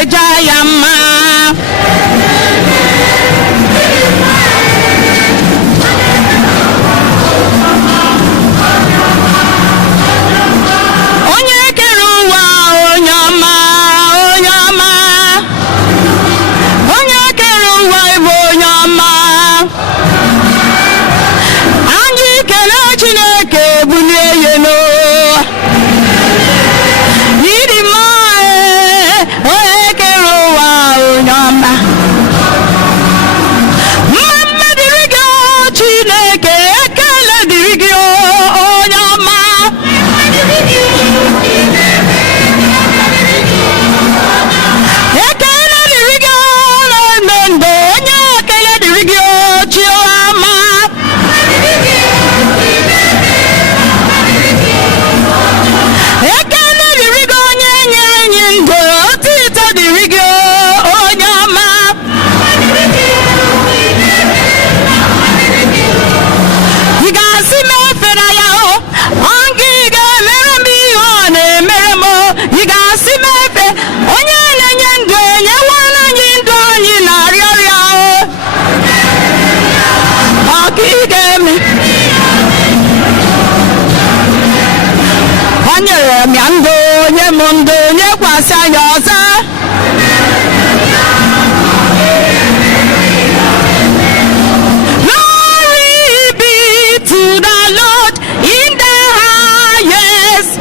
eja ya mma. Onye kere ụwa onye ọma, onye ọma. Onye kere ụwa bụ onye ọma. Anyị kelee Chineke bulie ya elu. Yiri mma onye kere ụwa onye ọma. Mma dịrị gị Chineke, ekele dịrị gị onye ọma. Ekele dịrị gị ndụ, onye ekele dịrị gị Chioma. Ekele dịrị gị onye nye anyị ndụ, otito dịrị gị onye ọma. Ị ga-asị m efere ya ọ gị ga-emere m ihe ọ na-emere m. Ị ga-asị m efe onye na-enye ndụ enyewala anyị ndụ anyị na-arịọ ya ọ ka ị ga-eme. O nyere m ya ndụ, nye m ndụ, nyekwasị anyị ọzọ. Glory be to the Lord in the highest.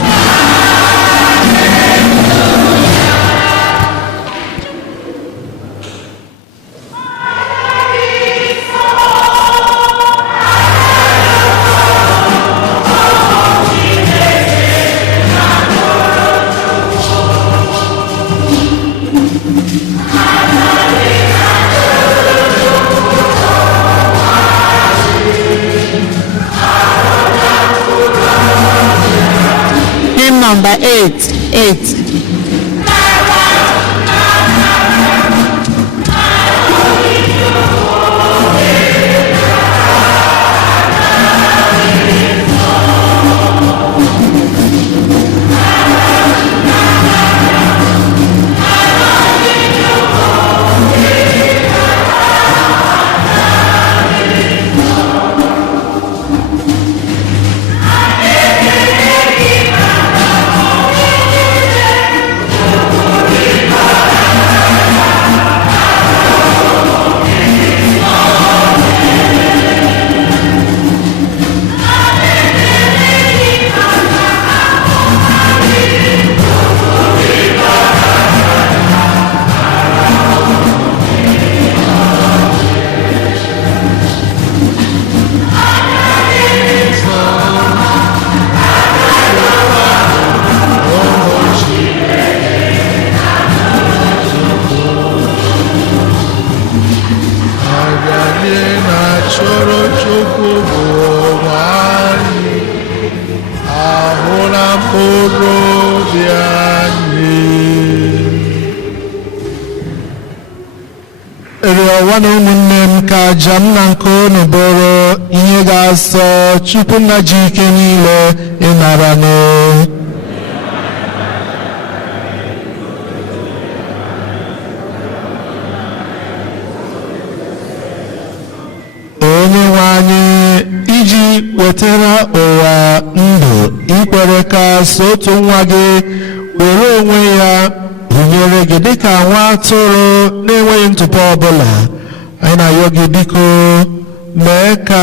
Hymn number 8. Nwanne ụmụnne m ka aja m na nke unu bụrụ ihe ga-asọ Chukwu nna ji ike niile ịnara nụ. Onye nwe anyị, iji wetara ụwa ndụ, ikwere ka so otu nwa gị were onwe ya gụnyere gị dịka nwa atụrụ na-enweghị ntụpọ ọbụla. Anyị na-arịọ gị biko mee ka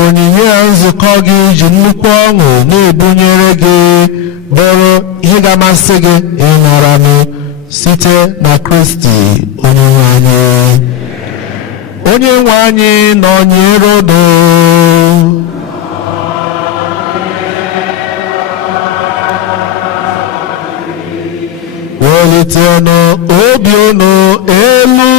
onyinye nzukọ gị ji nnukwu ọṅụ na-ebunyere gị bụrụ ihe ga-amasị gị ịnara nụ site na Kristi onye nwe anyị. Onye nwe anyị nọnyere unu. Welitenụ obi unu elu.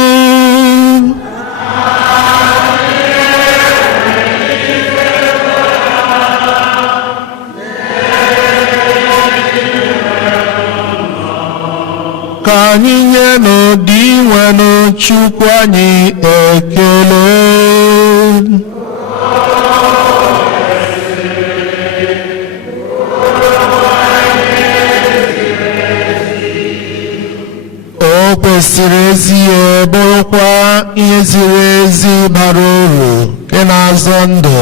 Ka anyị nye n'ụdị nwenụ Chukwu anyị ekele. o kwesịrị ezi ihe bụrụkwa ihe ziri ezi bara uru nke na-azọ ndụ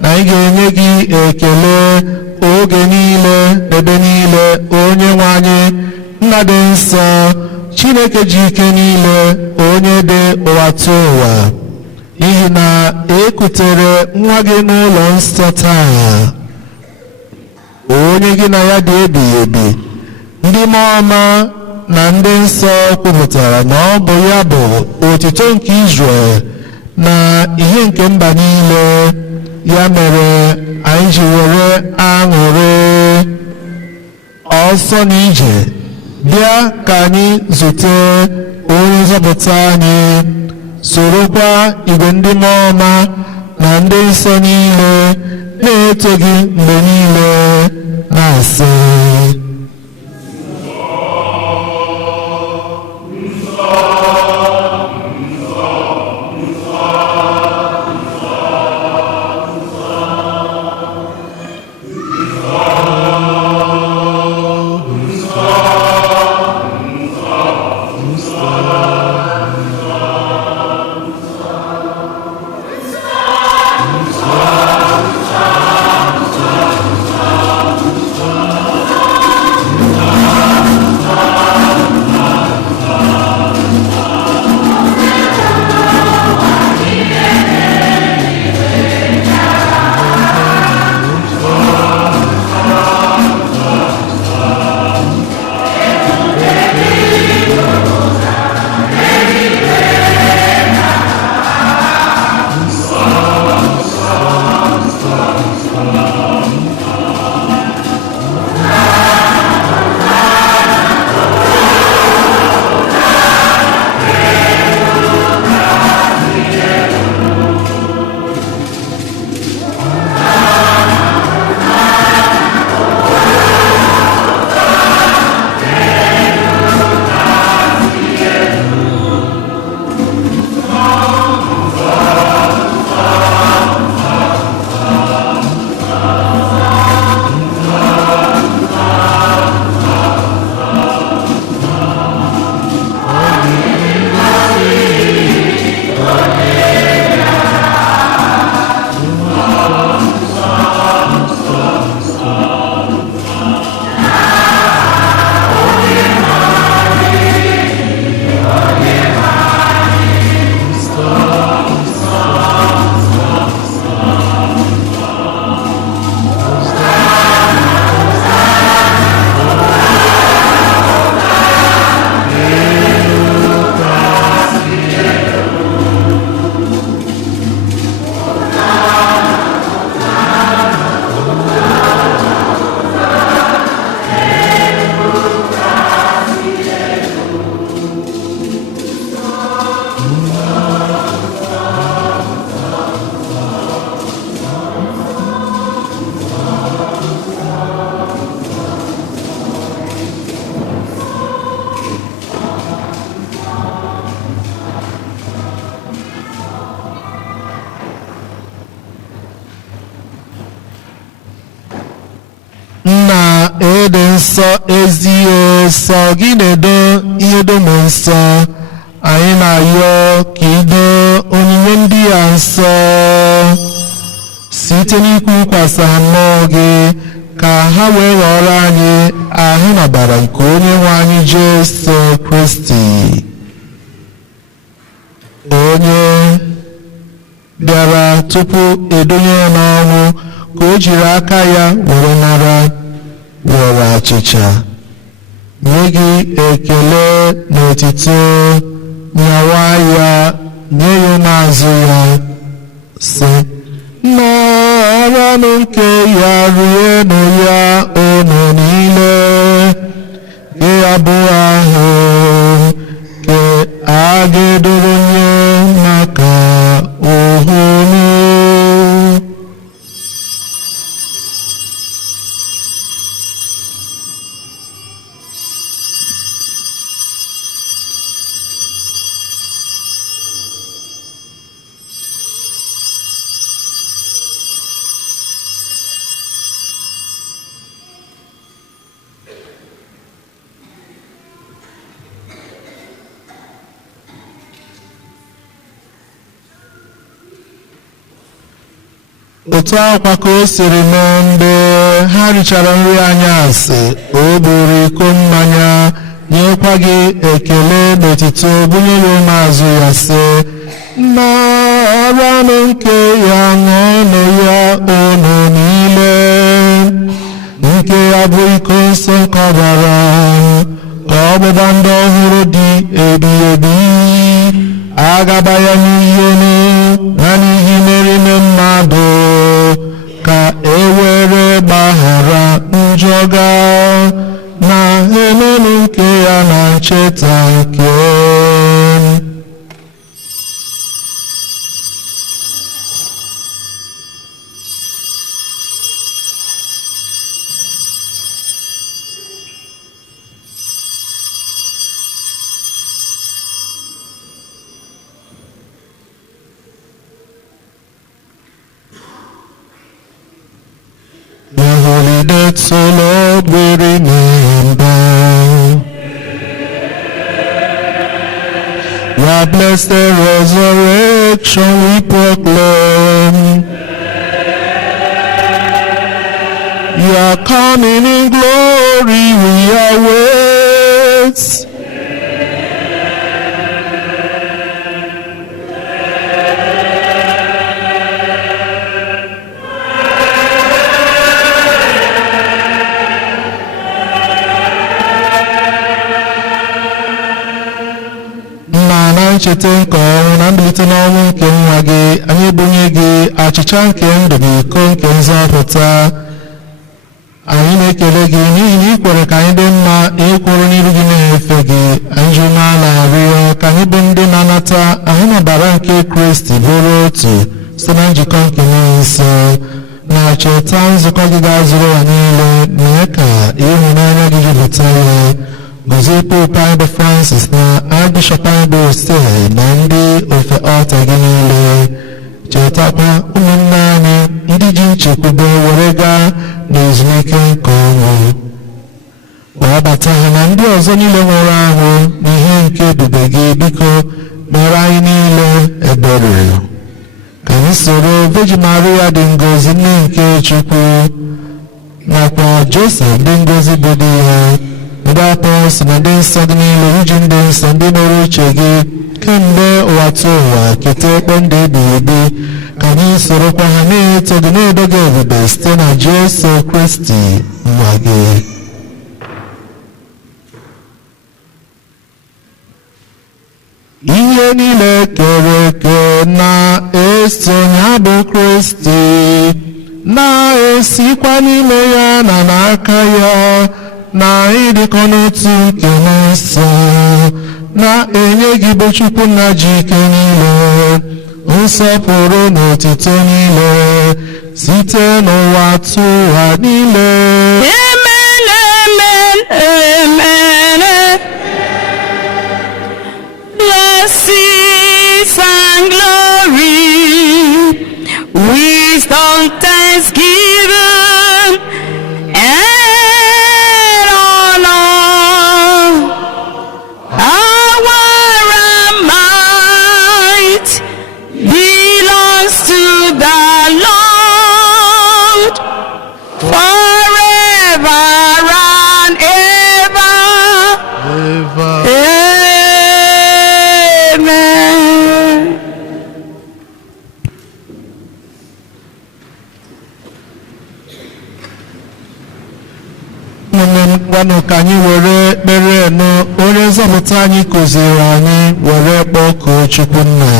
na ị ga-enye gị ekele oge niile ebe niile onye nwe anyị nna dị nsọ Chineke ji ike niile onye dị ụwa tụ ụwa n'ihi na ekutere nwa gị n'ụlọ nsọ taa onye gị na ya dị ebighị ebi ndị mmụọ ọma na ndị nsọ kwupụtara na ọ bụ ya bụ otito nke Izrel na ihe nke mba niile ya mere anyị ji were aṅụrị ọsọ n'ije bịa ka anyị zute onye nzọpụta anyị sorokwa igwe ndị mmụọ ọma na ndị nsọ niile na-eto gị mgbe niile na-asị nsọ ezi nsọ gị na-edo ihe dum nsọ anyị na-ayọ ka ido onyinye ndị ya nsọ site n'ikwukwasị mmụọ gị ka ha wee ghọrọ anyị ahụ na ọbara nke onye nwe anyị Jesu Kristi onye bịara tupu edonye ya n'ọnwụ ka o jiri aka ya were nara were achịcha nye gị ekele na otito nyawa ya nye ya n'azụ ya sị naranụ nke ya rienụ ya unu niile nke abụọ ahụ nke a ga-edoro nye maka ohuru. otu akwa ka o siri mee mgbe ha richara nri anyasị, o buru iko mmanya nyekwa gị ekele n'otito bunyere ụmụazụ ya sị, naranụ nke ya ṅụọnụ ya unu niile, nke ya bụ iko nsọ nke ọbara ka ọgbụgba ndụ ọhụrụ dị ebighị ebi, agaba ya n'ihe na n'ihi merime mmadụ, ka e were gbaghara njọ ga na emenu nke ya na ncheta nke the holy death, so Lord, we remember. God bless the resurrection we proclaim. You are coming in glory, we await. Ncheta nke ọnwụ na mbilite n'ọnwụ nke nwa gị, anyị ebunye gị achịcha nke ndụ gị, iko nke nzọpụta. Anyị na-ekele gị n'ihi na ị kwere ka anyị dị mma ịkwụrụ n'iru gị na-efe gị. Anyị ji umeala arịọ ka anyị bụ ndị na-anata ahụ na ọbara nke Kristi bụrụ otu site na njikọ nke mmụọ nsọ, na cheta nzukọ gị ga-azụrụ ya niile, mee ka ịhụnanya gị jupụta ya. Gọzie Pope anyị bụ Francis na Archbishop anyị bụ Steve na ndị ofe ọta gị niile. Chetakwa ụmụnne anyị ndị ji nchekwube were gaa n'ezumike nke ọnwụ. Kpọbata ha na ndị ọzọ niile nwụrụ anwụ n'ihe nke ebube gị, biko mere anyị niile ebere. Ka anyị soro Virgin Maria dị ngọzi nne nke Chukwu nakwa Joseph dị ngọzi bụ di ya, ndị apọstọl na ndị nsọ dị niile, iji ndị nsọ ndị nọrọ uche gị kemgbe ụwa tụ ụwa keta ekpe ndụ ebighị ebi, ka anyị sorokwa ha na-eto gị na-edo gị ebube site na Jesu Kristi nwa gị. Ihe niile kere eke na-esonye ya bụ Kristi, na-esikwa n'ime ya na n'aka ya, na ịdịkọ n'otu nke nsọ, na-enye gị bụ Chukwu nna ji ike niile, nsọpụrụ na otuto niile, site n'ụwa tụ ụwa niile. Amen, amen, amen. Blessings and glory, wisdom, thanksgiving, and honor, power and might belongs to the Lord forever and ever. Amen. Ngwanụ ka anyị were ekpere nụ onye nzọpụta anyị kụziri anyị, were kpọkuo Chukwu nna.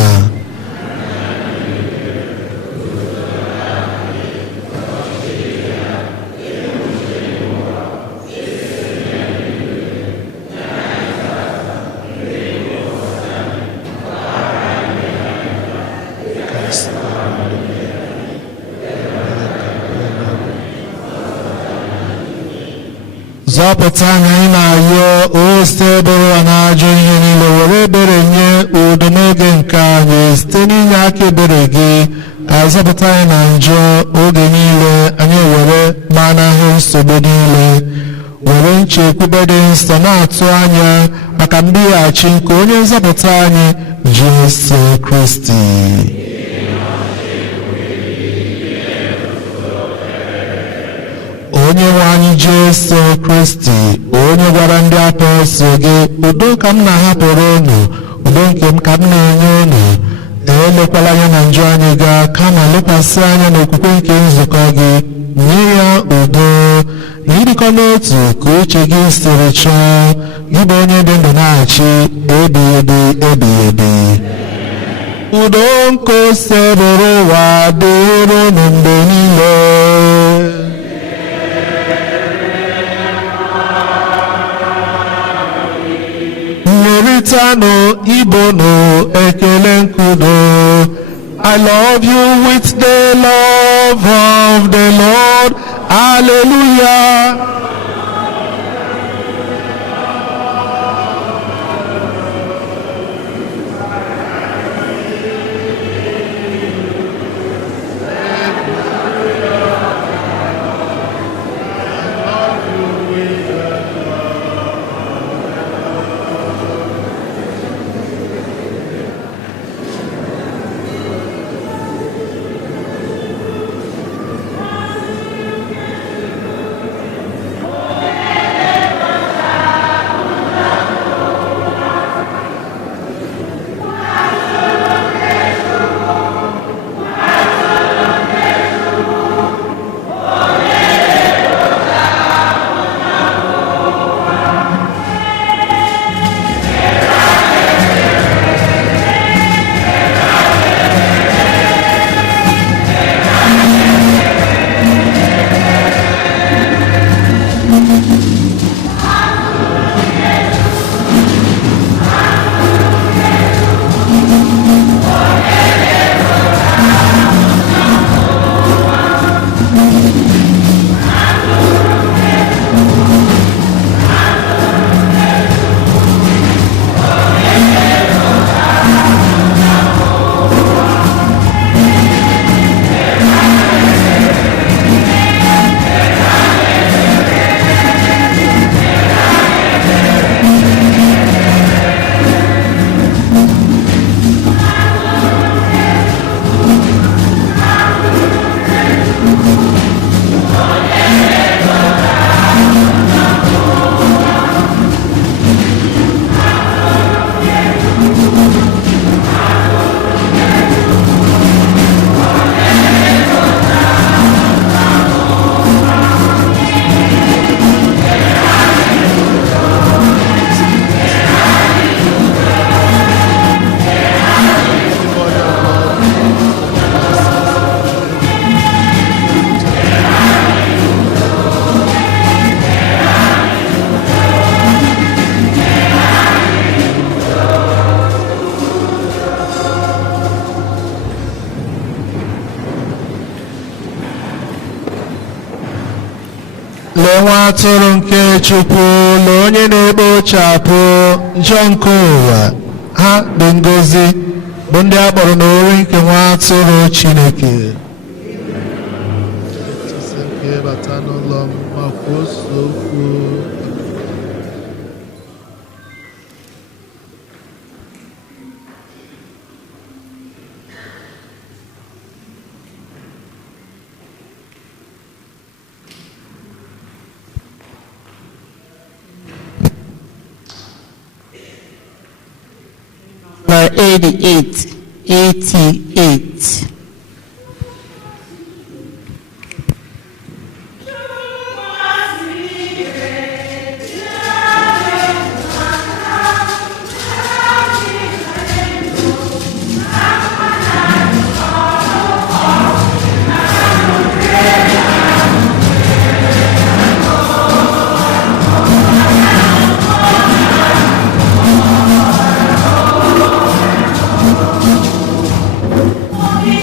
Zọpụta anyị na-ayọ o site ebere ụwa na-ajọ ihe niile, were ebere nye udo n'oge nke anyị site n'inye aka ebere gị, ka zọpụta anyị na njọ oge niile, anyị were gbanahụ nsogbu niile, were nchekwube dị nsọ na-atụ anya maka mbighachi nke onye nzọpụta anyị Jesu Kristi. onye nwe anyị Jesu Kristi onye gwara ndị apọstọl gị udo ka m na-ahapụrụ unu udo nke m ka m na-enye unu elekwala anya na njọ anyị gaa kama lekwasị anya n'okwukwe nke nzukọ gị nye ya udo na ịdịkọ n'otu ka uche gị siri chọọ gị bụ onye dị ndụ na-achị ebighị ebi ebighị ebi. Udo nke ose rụrụ ụwa dịrị unu mgbe niile. Nyeritanụ ibe unu ekele nkudo. I love you with the love of the Lord. Hallelujah. lee nwa atụrụ nke Chukwu na onye na-ekpochapụ njọ nke ụwa ha dị ngọzi bụ ndị a kpọrọ n'ori nke nwa atụrụ Chineke. Bata n'ụlọ m ma kwuo okwu. Number 88. Holy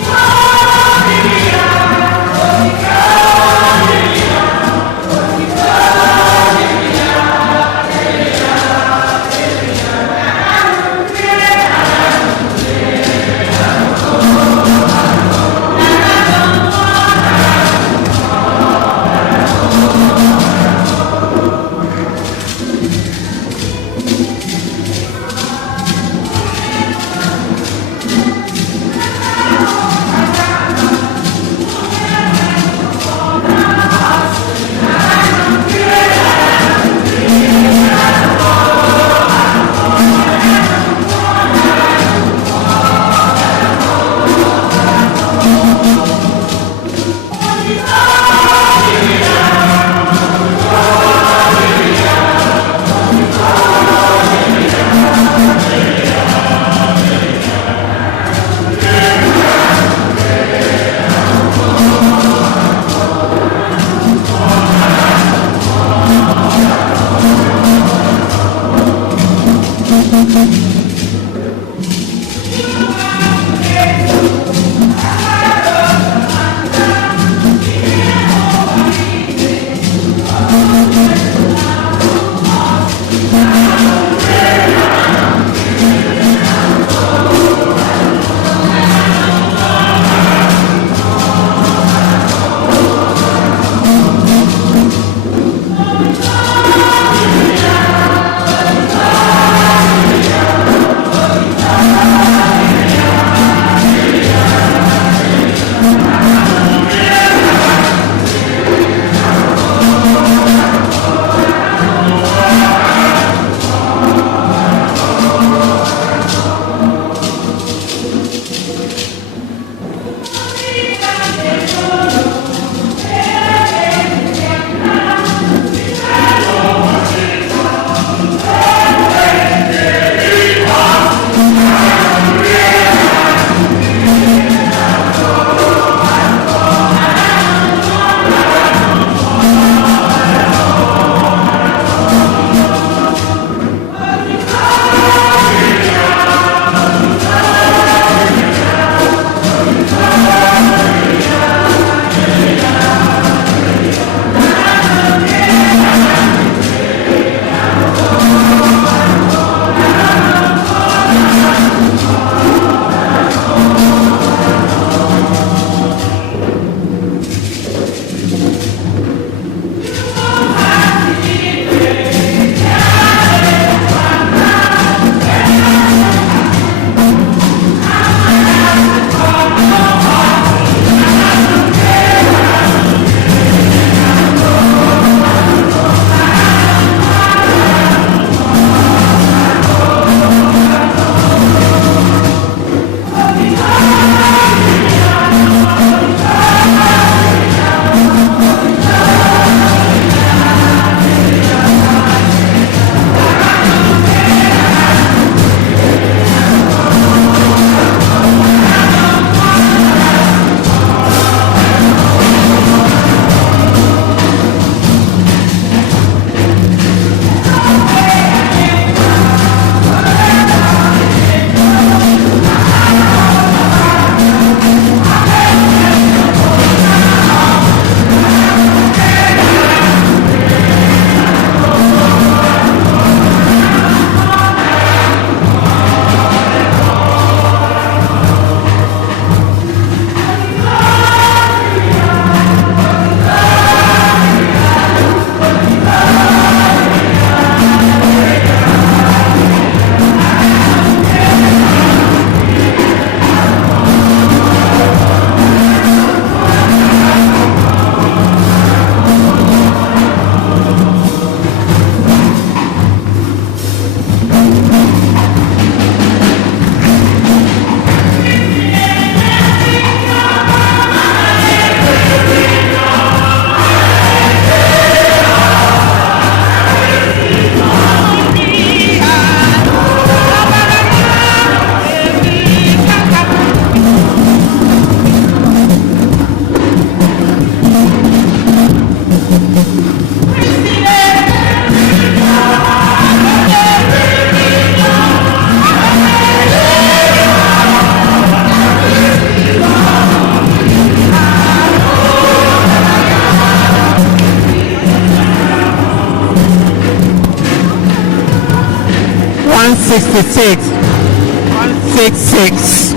166. 166.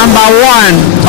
Number one.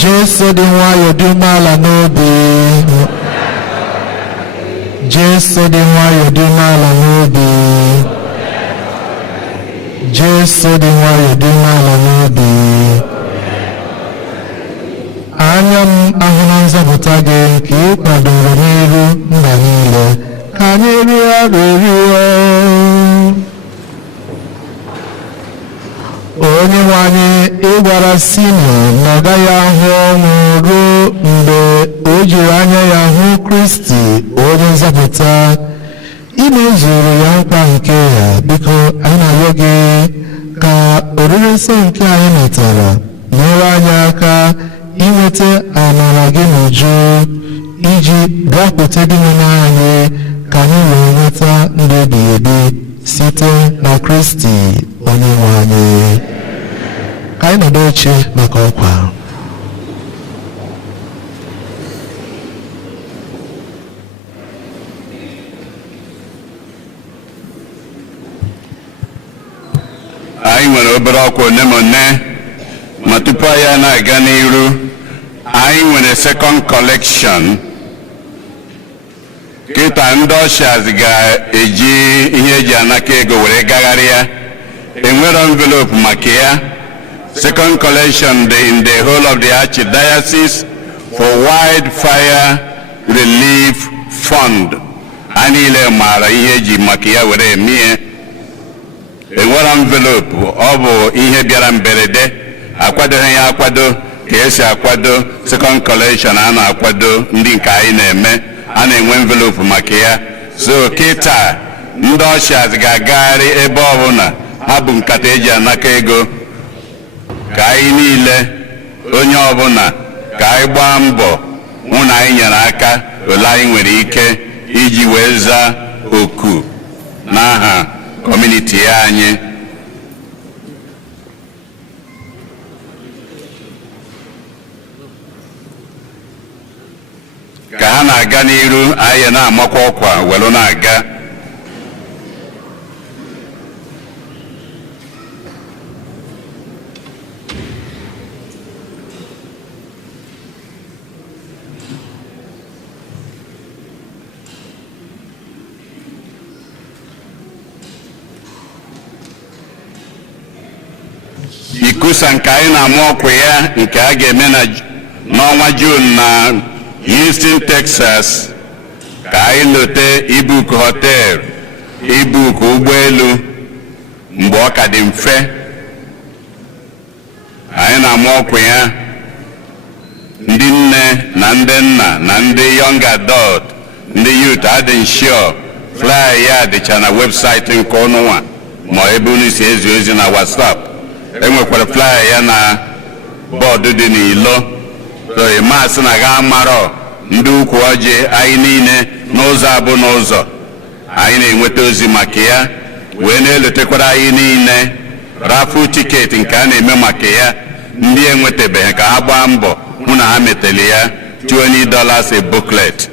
Jesu dị nwayọọ dị umeala n'obi. Jesu dị nwayọọ dị umeala n'obi. Jesu dị nwayọọ dị umeala n'obi. Anya m ahụ na nzọpụta gị nke ị kwadoro n'iru mba niile. Ka anyị rịọ arịrịọ. Onye nwe anyị, ị gwara Simeon na ọ gaghị ahụ ọnwụ ruo mgbe o jiri anya ya hụ Kristi onye nzọpụta. Ị mezuru ya nkwa nke ya. Biko anyị na-arịọ gị ka oriri nsọ nke anyị metara nyere anyị aka inweta amara gị n'uju iji bịakwute dị n'ime anyị ka anyị wee nweta ndụ ebighị ebi site na Kristi onye nwe anyị. Ka anyị nọdụ oche maka ọkwa. Anyị nwere obere ọkwa one ma one, ma tupu anyị na-aga n'iru, anyị nwere second collection. Kịta ndị ọshaz ga-eji ihe eji anaka ego were gagharịa. Enwere envelope maka ya. Second collection in the whole of the Archdiocese for Wildfire Relief Fund. Anyị niile maara ihe eji maka ya were emie. Enwere envelope, ọ bụ ihe bịara mberede, akwadoghị ya akwado ka esi akwado second collection a na-akwado ndị nke anyị na-eme, a na-enwe envelope maka ya. So kịta ndị ọshaz ga-agagharị ebe ọbụla ha bụ nkata eji anaka ego, ka anyị niile onye ọbụla ka anyị gbaa mbọ hụ na anyị nyere aka ole anyị nwere ike iji wee zaa oku n'aha kọmuniti anyị. Ka ha na-aga n'iru, anyị na-amakwa ọkwa welu na-aga. Ikusa nke anyị na-amụ ọkwa ya nke a ga-eme n'ọnwa June na Houston, Texas, ka anyị lote ibuku hotel, ibuku ụgbọelu mgbe ọ ka dị mfe. Anyị na-amụ ọkwa ya ndị nne na ndị nna na ndị young adult, ndị youth adịghị sure. Flyer ya dịcha na webụsaịtị nke ọnụnwa ma ebe unu si ezi ozi na WhatsApp. Enwekwara flyer ya na bọọdụ dị n'ilo. So ịmasị na ga amarọ ndị ukwu ọjị anyị niile n'ụzọ abụ n'ụzọ anyị na-enweta ozi maka ya, wee na-elotekwara anyị niile raffle tiketi nke a na-eme maka ya. Ndị enwetabeghị ka ha gbaa mbọ hụ na ha meteli ya $20 a booklet.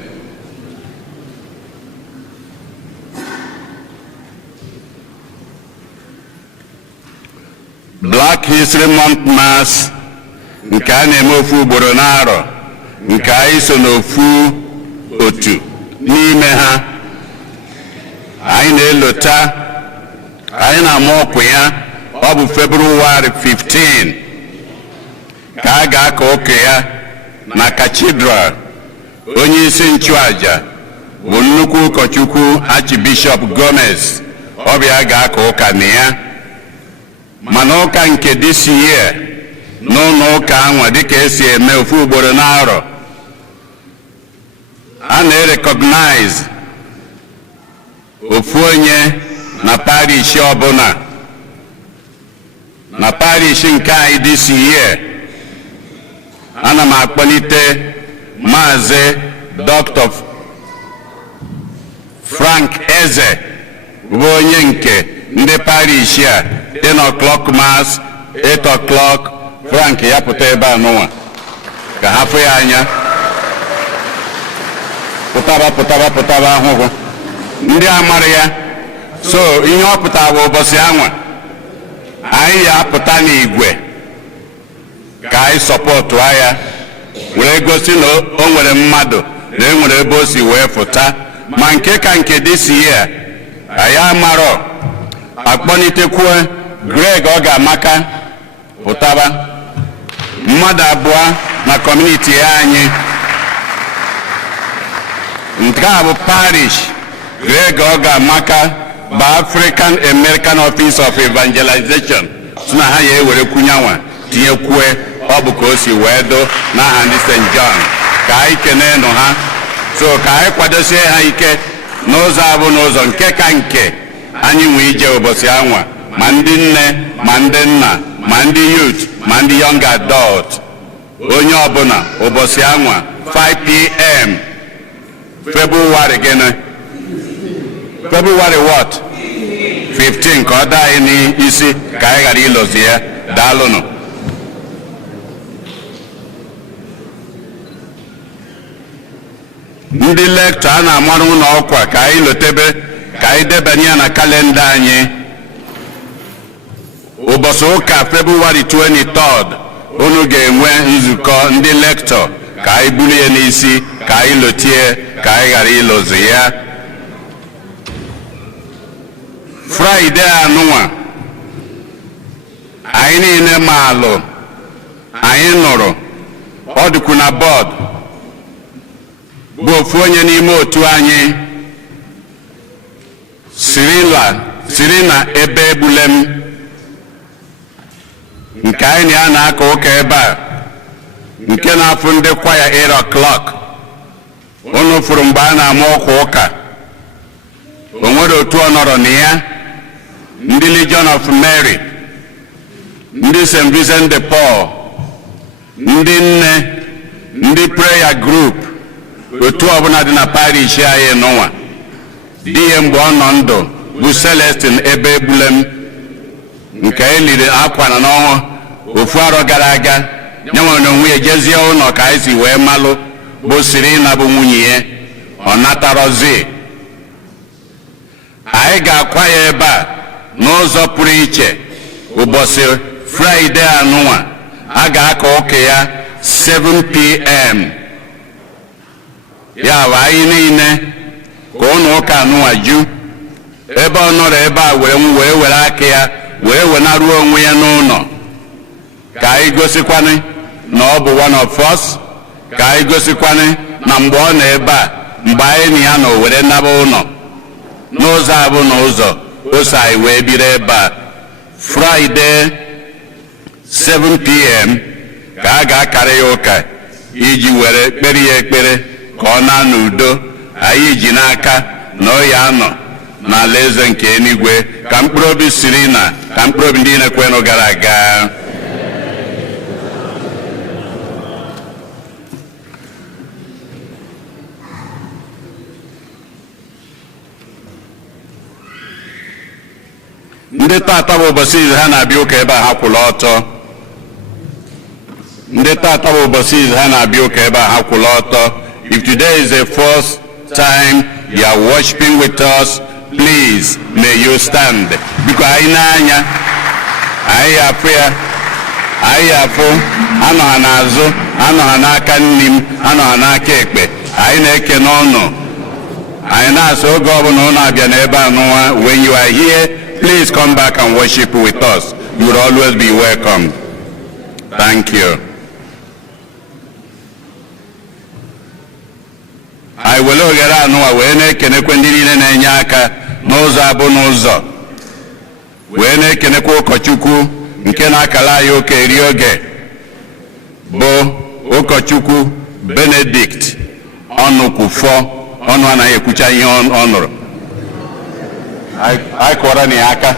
Black History Month Mass nke a na-eme ofu ugboro n'arọ, nke anyị so n'ofu otu n'ime ha. Anyị na-elota, anyị na-ama ọkwa ya, ọ bụ February 15 ka a ga-aka ụka ya na Cathedral. Onye isi nchụaja bụ nnukwu ụkọchukwu Archbishop Gomez. Ọ bịa ga-aka ụka na ya. Mana ụka nke this year n'ụlọ ụka anwa dịka esi eme ofu ugboro n'arọ, a na-recognize ofu onye na parish ọbụla. Na parish nke anyị this year, ana m akpọlite Maazị Dr. Frank Eze bụ onye nke ndị parish a 10 o'clock mass, 8 o'clock. Frank ya pụta ebe a n'ụwa ka ha fụ ya anya. Pụtaba ahụhụ ndị amara ya. So ihe ọ pụtara bụ ụbọchị anwa anyị ya apụta n'igwe ka anyị sọpọtụ ya were gosi na o nwere mmadụ na e nwere ebe o si wee fụta ma nke ka nke this year anyị amarọ akpọnitekwu Greg ọ ga-amaka pụtaba mmadụ abụọ na kọmuniti anyị nke a bụ parish Greg ọ ga-amaka bụ African American Office of Evangelization so na ha ya ewere kwunyanwa tinyekwue ọ bụ ka o si wee do n'aha ndị St. John ka anyị kenenụ ha so ka anyị kwadosie ha ike n'ụzọ abụ n'ụzọ nke ka nke anyị nwee ije ụbọchị anwa ma ndị nne ma ndị nna ma ndị youth ma ndị young adult onye ọbụla ụbọchị anwa 5 p.m. February gịnị February what 15 ka ọ daa anyị n'isi ka anyị ghara ịlọzi ya daalụnụ ndị lecture a na-amarụ ụlọ ọkwa ka anyị lotebe ka anyị debanye ya na kalenda anyị ụbọchị ụka February 23rd unu ga-enwe nzukọ ndị lecture ka anyị buru ya n'isi ka anyị lotie ka anyị ghara ịlọzi ya Friday anụnwa anyị niile maalụ anyị nụrụ ọ dịkwu na bọọdụ bụ ofu onye n'ime otu anyị siri na ebe egbulem nke anyị na ya na-aka ụka ebe a nke na-afụ ndị kwaya 8 o'clock unu fụrụ mgbe a na-ama ọkwa ụka o nwere otu ọ nọrọ na ya ndị Legion of Mary ndị St. Vincent de Paul ndị nne ndị prayer group otu ọbụla dị na parish anyị n'ụwa di ya mgbe ọ nọ ndụ bụ Celestine ebe egbulem nke eliri akwa na n'ọnwa ofu arọ gara aga ya nwere na onwe ya jezie ụlọ ka anyị si wee malụ bụ siri na bụ nwunye ya ọ natarọzi anyị ga-akwa ya ebe a n'ụzọ pụrụ iche ụbọchị Fraịde anụnwa a ga-aka ụka ya 7 p.m. ya bụ anyị niile ka ụlọ ụka anụnwa ju ebe ọ nọrọ ebe a wee were aka ya wee wenaruo onwe ya n'ụlọ ka anyị gosikwanị na ọ bụ one of us ka anyị gosikwanị na mgbe ọ nọ ebe a mgbe anyị na ya nọ were naba ụlọ n'ụzọ abụ na ụzọ ose anyị wee biri ebe a Friday 7 p.m. ka a ga-akara ya ụka iji were kpere ya ekpere ka ọ na n'udo anyị ji n'aka na ọ ya nọ n'ala eze nke eluigwe ka mkpụrụ obi siri na ka mkpụrụ obi ndị na-ekwenụ gara aga ndị tata bụ ụbọchị izu ha na-abịa ụka ebe a ha kwụrụ ọtọ ndị tata bụ ụbọchị izu ha na-abịa ụka ebe a ha kwụrụ ọtọ if today is the first time you are worshiping with us please may you stand biko anyị n'anya anyị afụ ya anyị afụ anọ ha n'azụ anọ ha n'aka nri m anọ ha n'aka ekpe anyị na-eke n'ọnụ anyị na-asụ oge ọbụla ụnụ abịa n'ebe anụnwa when you are here please come back and worship with us. You will always be welcome. Thank you. I will ogere anụwa wee na-ekenekwe ndị niile na-enye aka n'ụzọ abụ n'ụzọ wee na-ekenekwa ụkọchukwu nke na-akala anyị ụka eri oge bụ ụkọchukwu Benedict Ọnụkwufọ ọnụ anaghị ekwucha ihe ọ nụrụ anyị kụọrọ na ya aka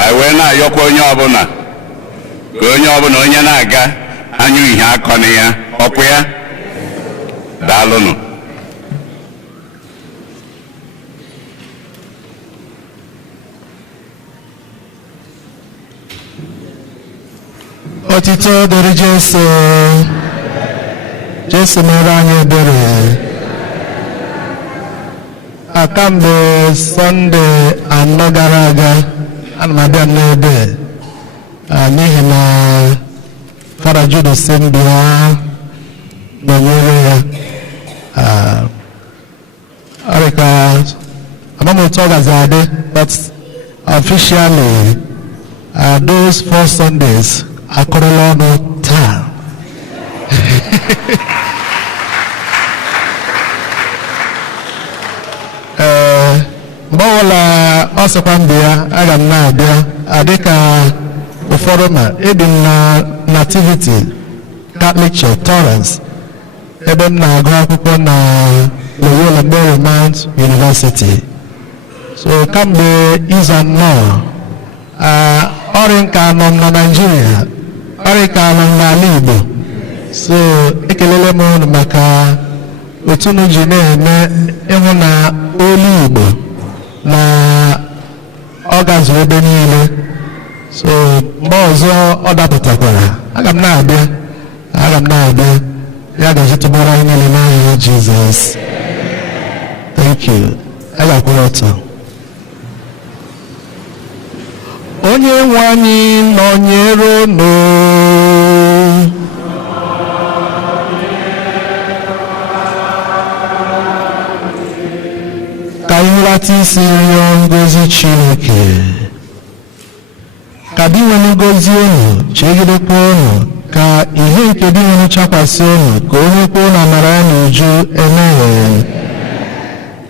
anyị wee na-ayọkwa onye ọbụla ka onye ọbụla onye na-aga anya ihe akọ na ya ọkwa ya daalụnụ Otito dịrị Jesu mere anyị ebere akamgbe Sọnde anọ gara aga ana m abịa n'ebe n'ihi na Fada Jude si m bịa nọnyere ya ọrịka amamoto ọ gazi adị, but officially those 4 Sundays akụrụla ọnụ taa. mgbe ọbụla ọ sịkwa mbụ ya aga m na-abịa adịka ụfọdụ ma ebi m na Nativity Catholic Church Torrance, ebe m na-agụ akwụkwọ na Loyola Marymount University. So kamgbe izu anọ ọrịa nka nọ m na Nigeria, ọrịa ka nọ m n'ala Igbo. So ekelele m unu maka otu unu ji na-eme ịhụ na olu Igbo na ọ gazuru ebe niile. So mgbe ọzọ ọ dapụtakwara aga m na-abịa ya ga-ejitụbara anyị niile n'ahịa Jizọs. Thank you. A ga-akwụrụ ọtọ. Onye nwe anyị nọnyere unu. Ka anyị hụlata isi rịọ ngozi Chineke. Ka di nwere ngozi unu chegidekwa unu, ka ihe nke di nwere chakwasị unu, ka onye kwuo na amara ya na uju emeghe.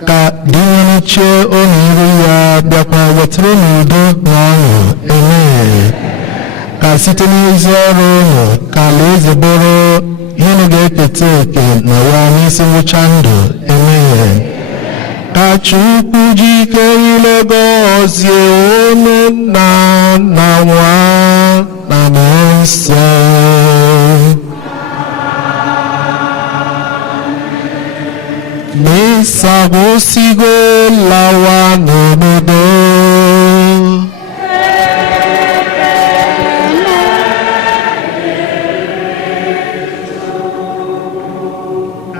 Ka di nwere chee unu iru ya bịakwa wetara n'udo na ọṅụ emeghe. Ka site n'ezi ọrụ unu ka alaeze bụrụ ihe unu ga-eketa oke na ya n'isi ngwụcha ndụ emeghe. Ka Chukwu ji ike niile gọzie unu na nwa na Mmụọ Nsọ. Misa gwụsịgo lawa n'obodo.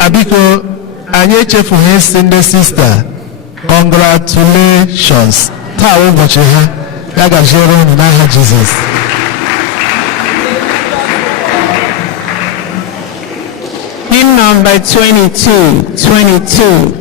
Abiko anyị echefughị isi ndị sista congratulations, taa ụbọchị ha, ya gaziere unu n'aha Jizọs. Hymn number 22.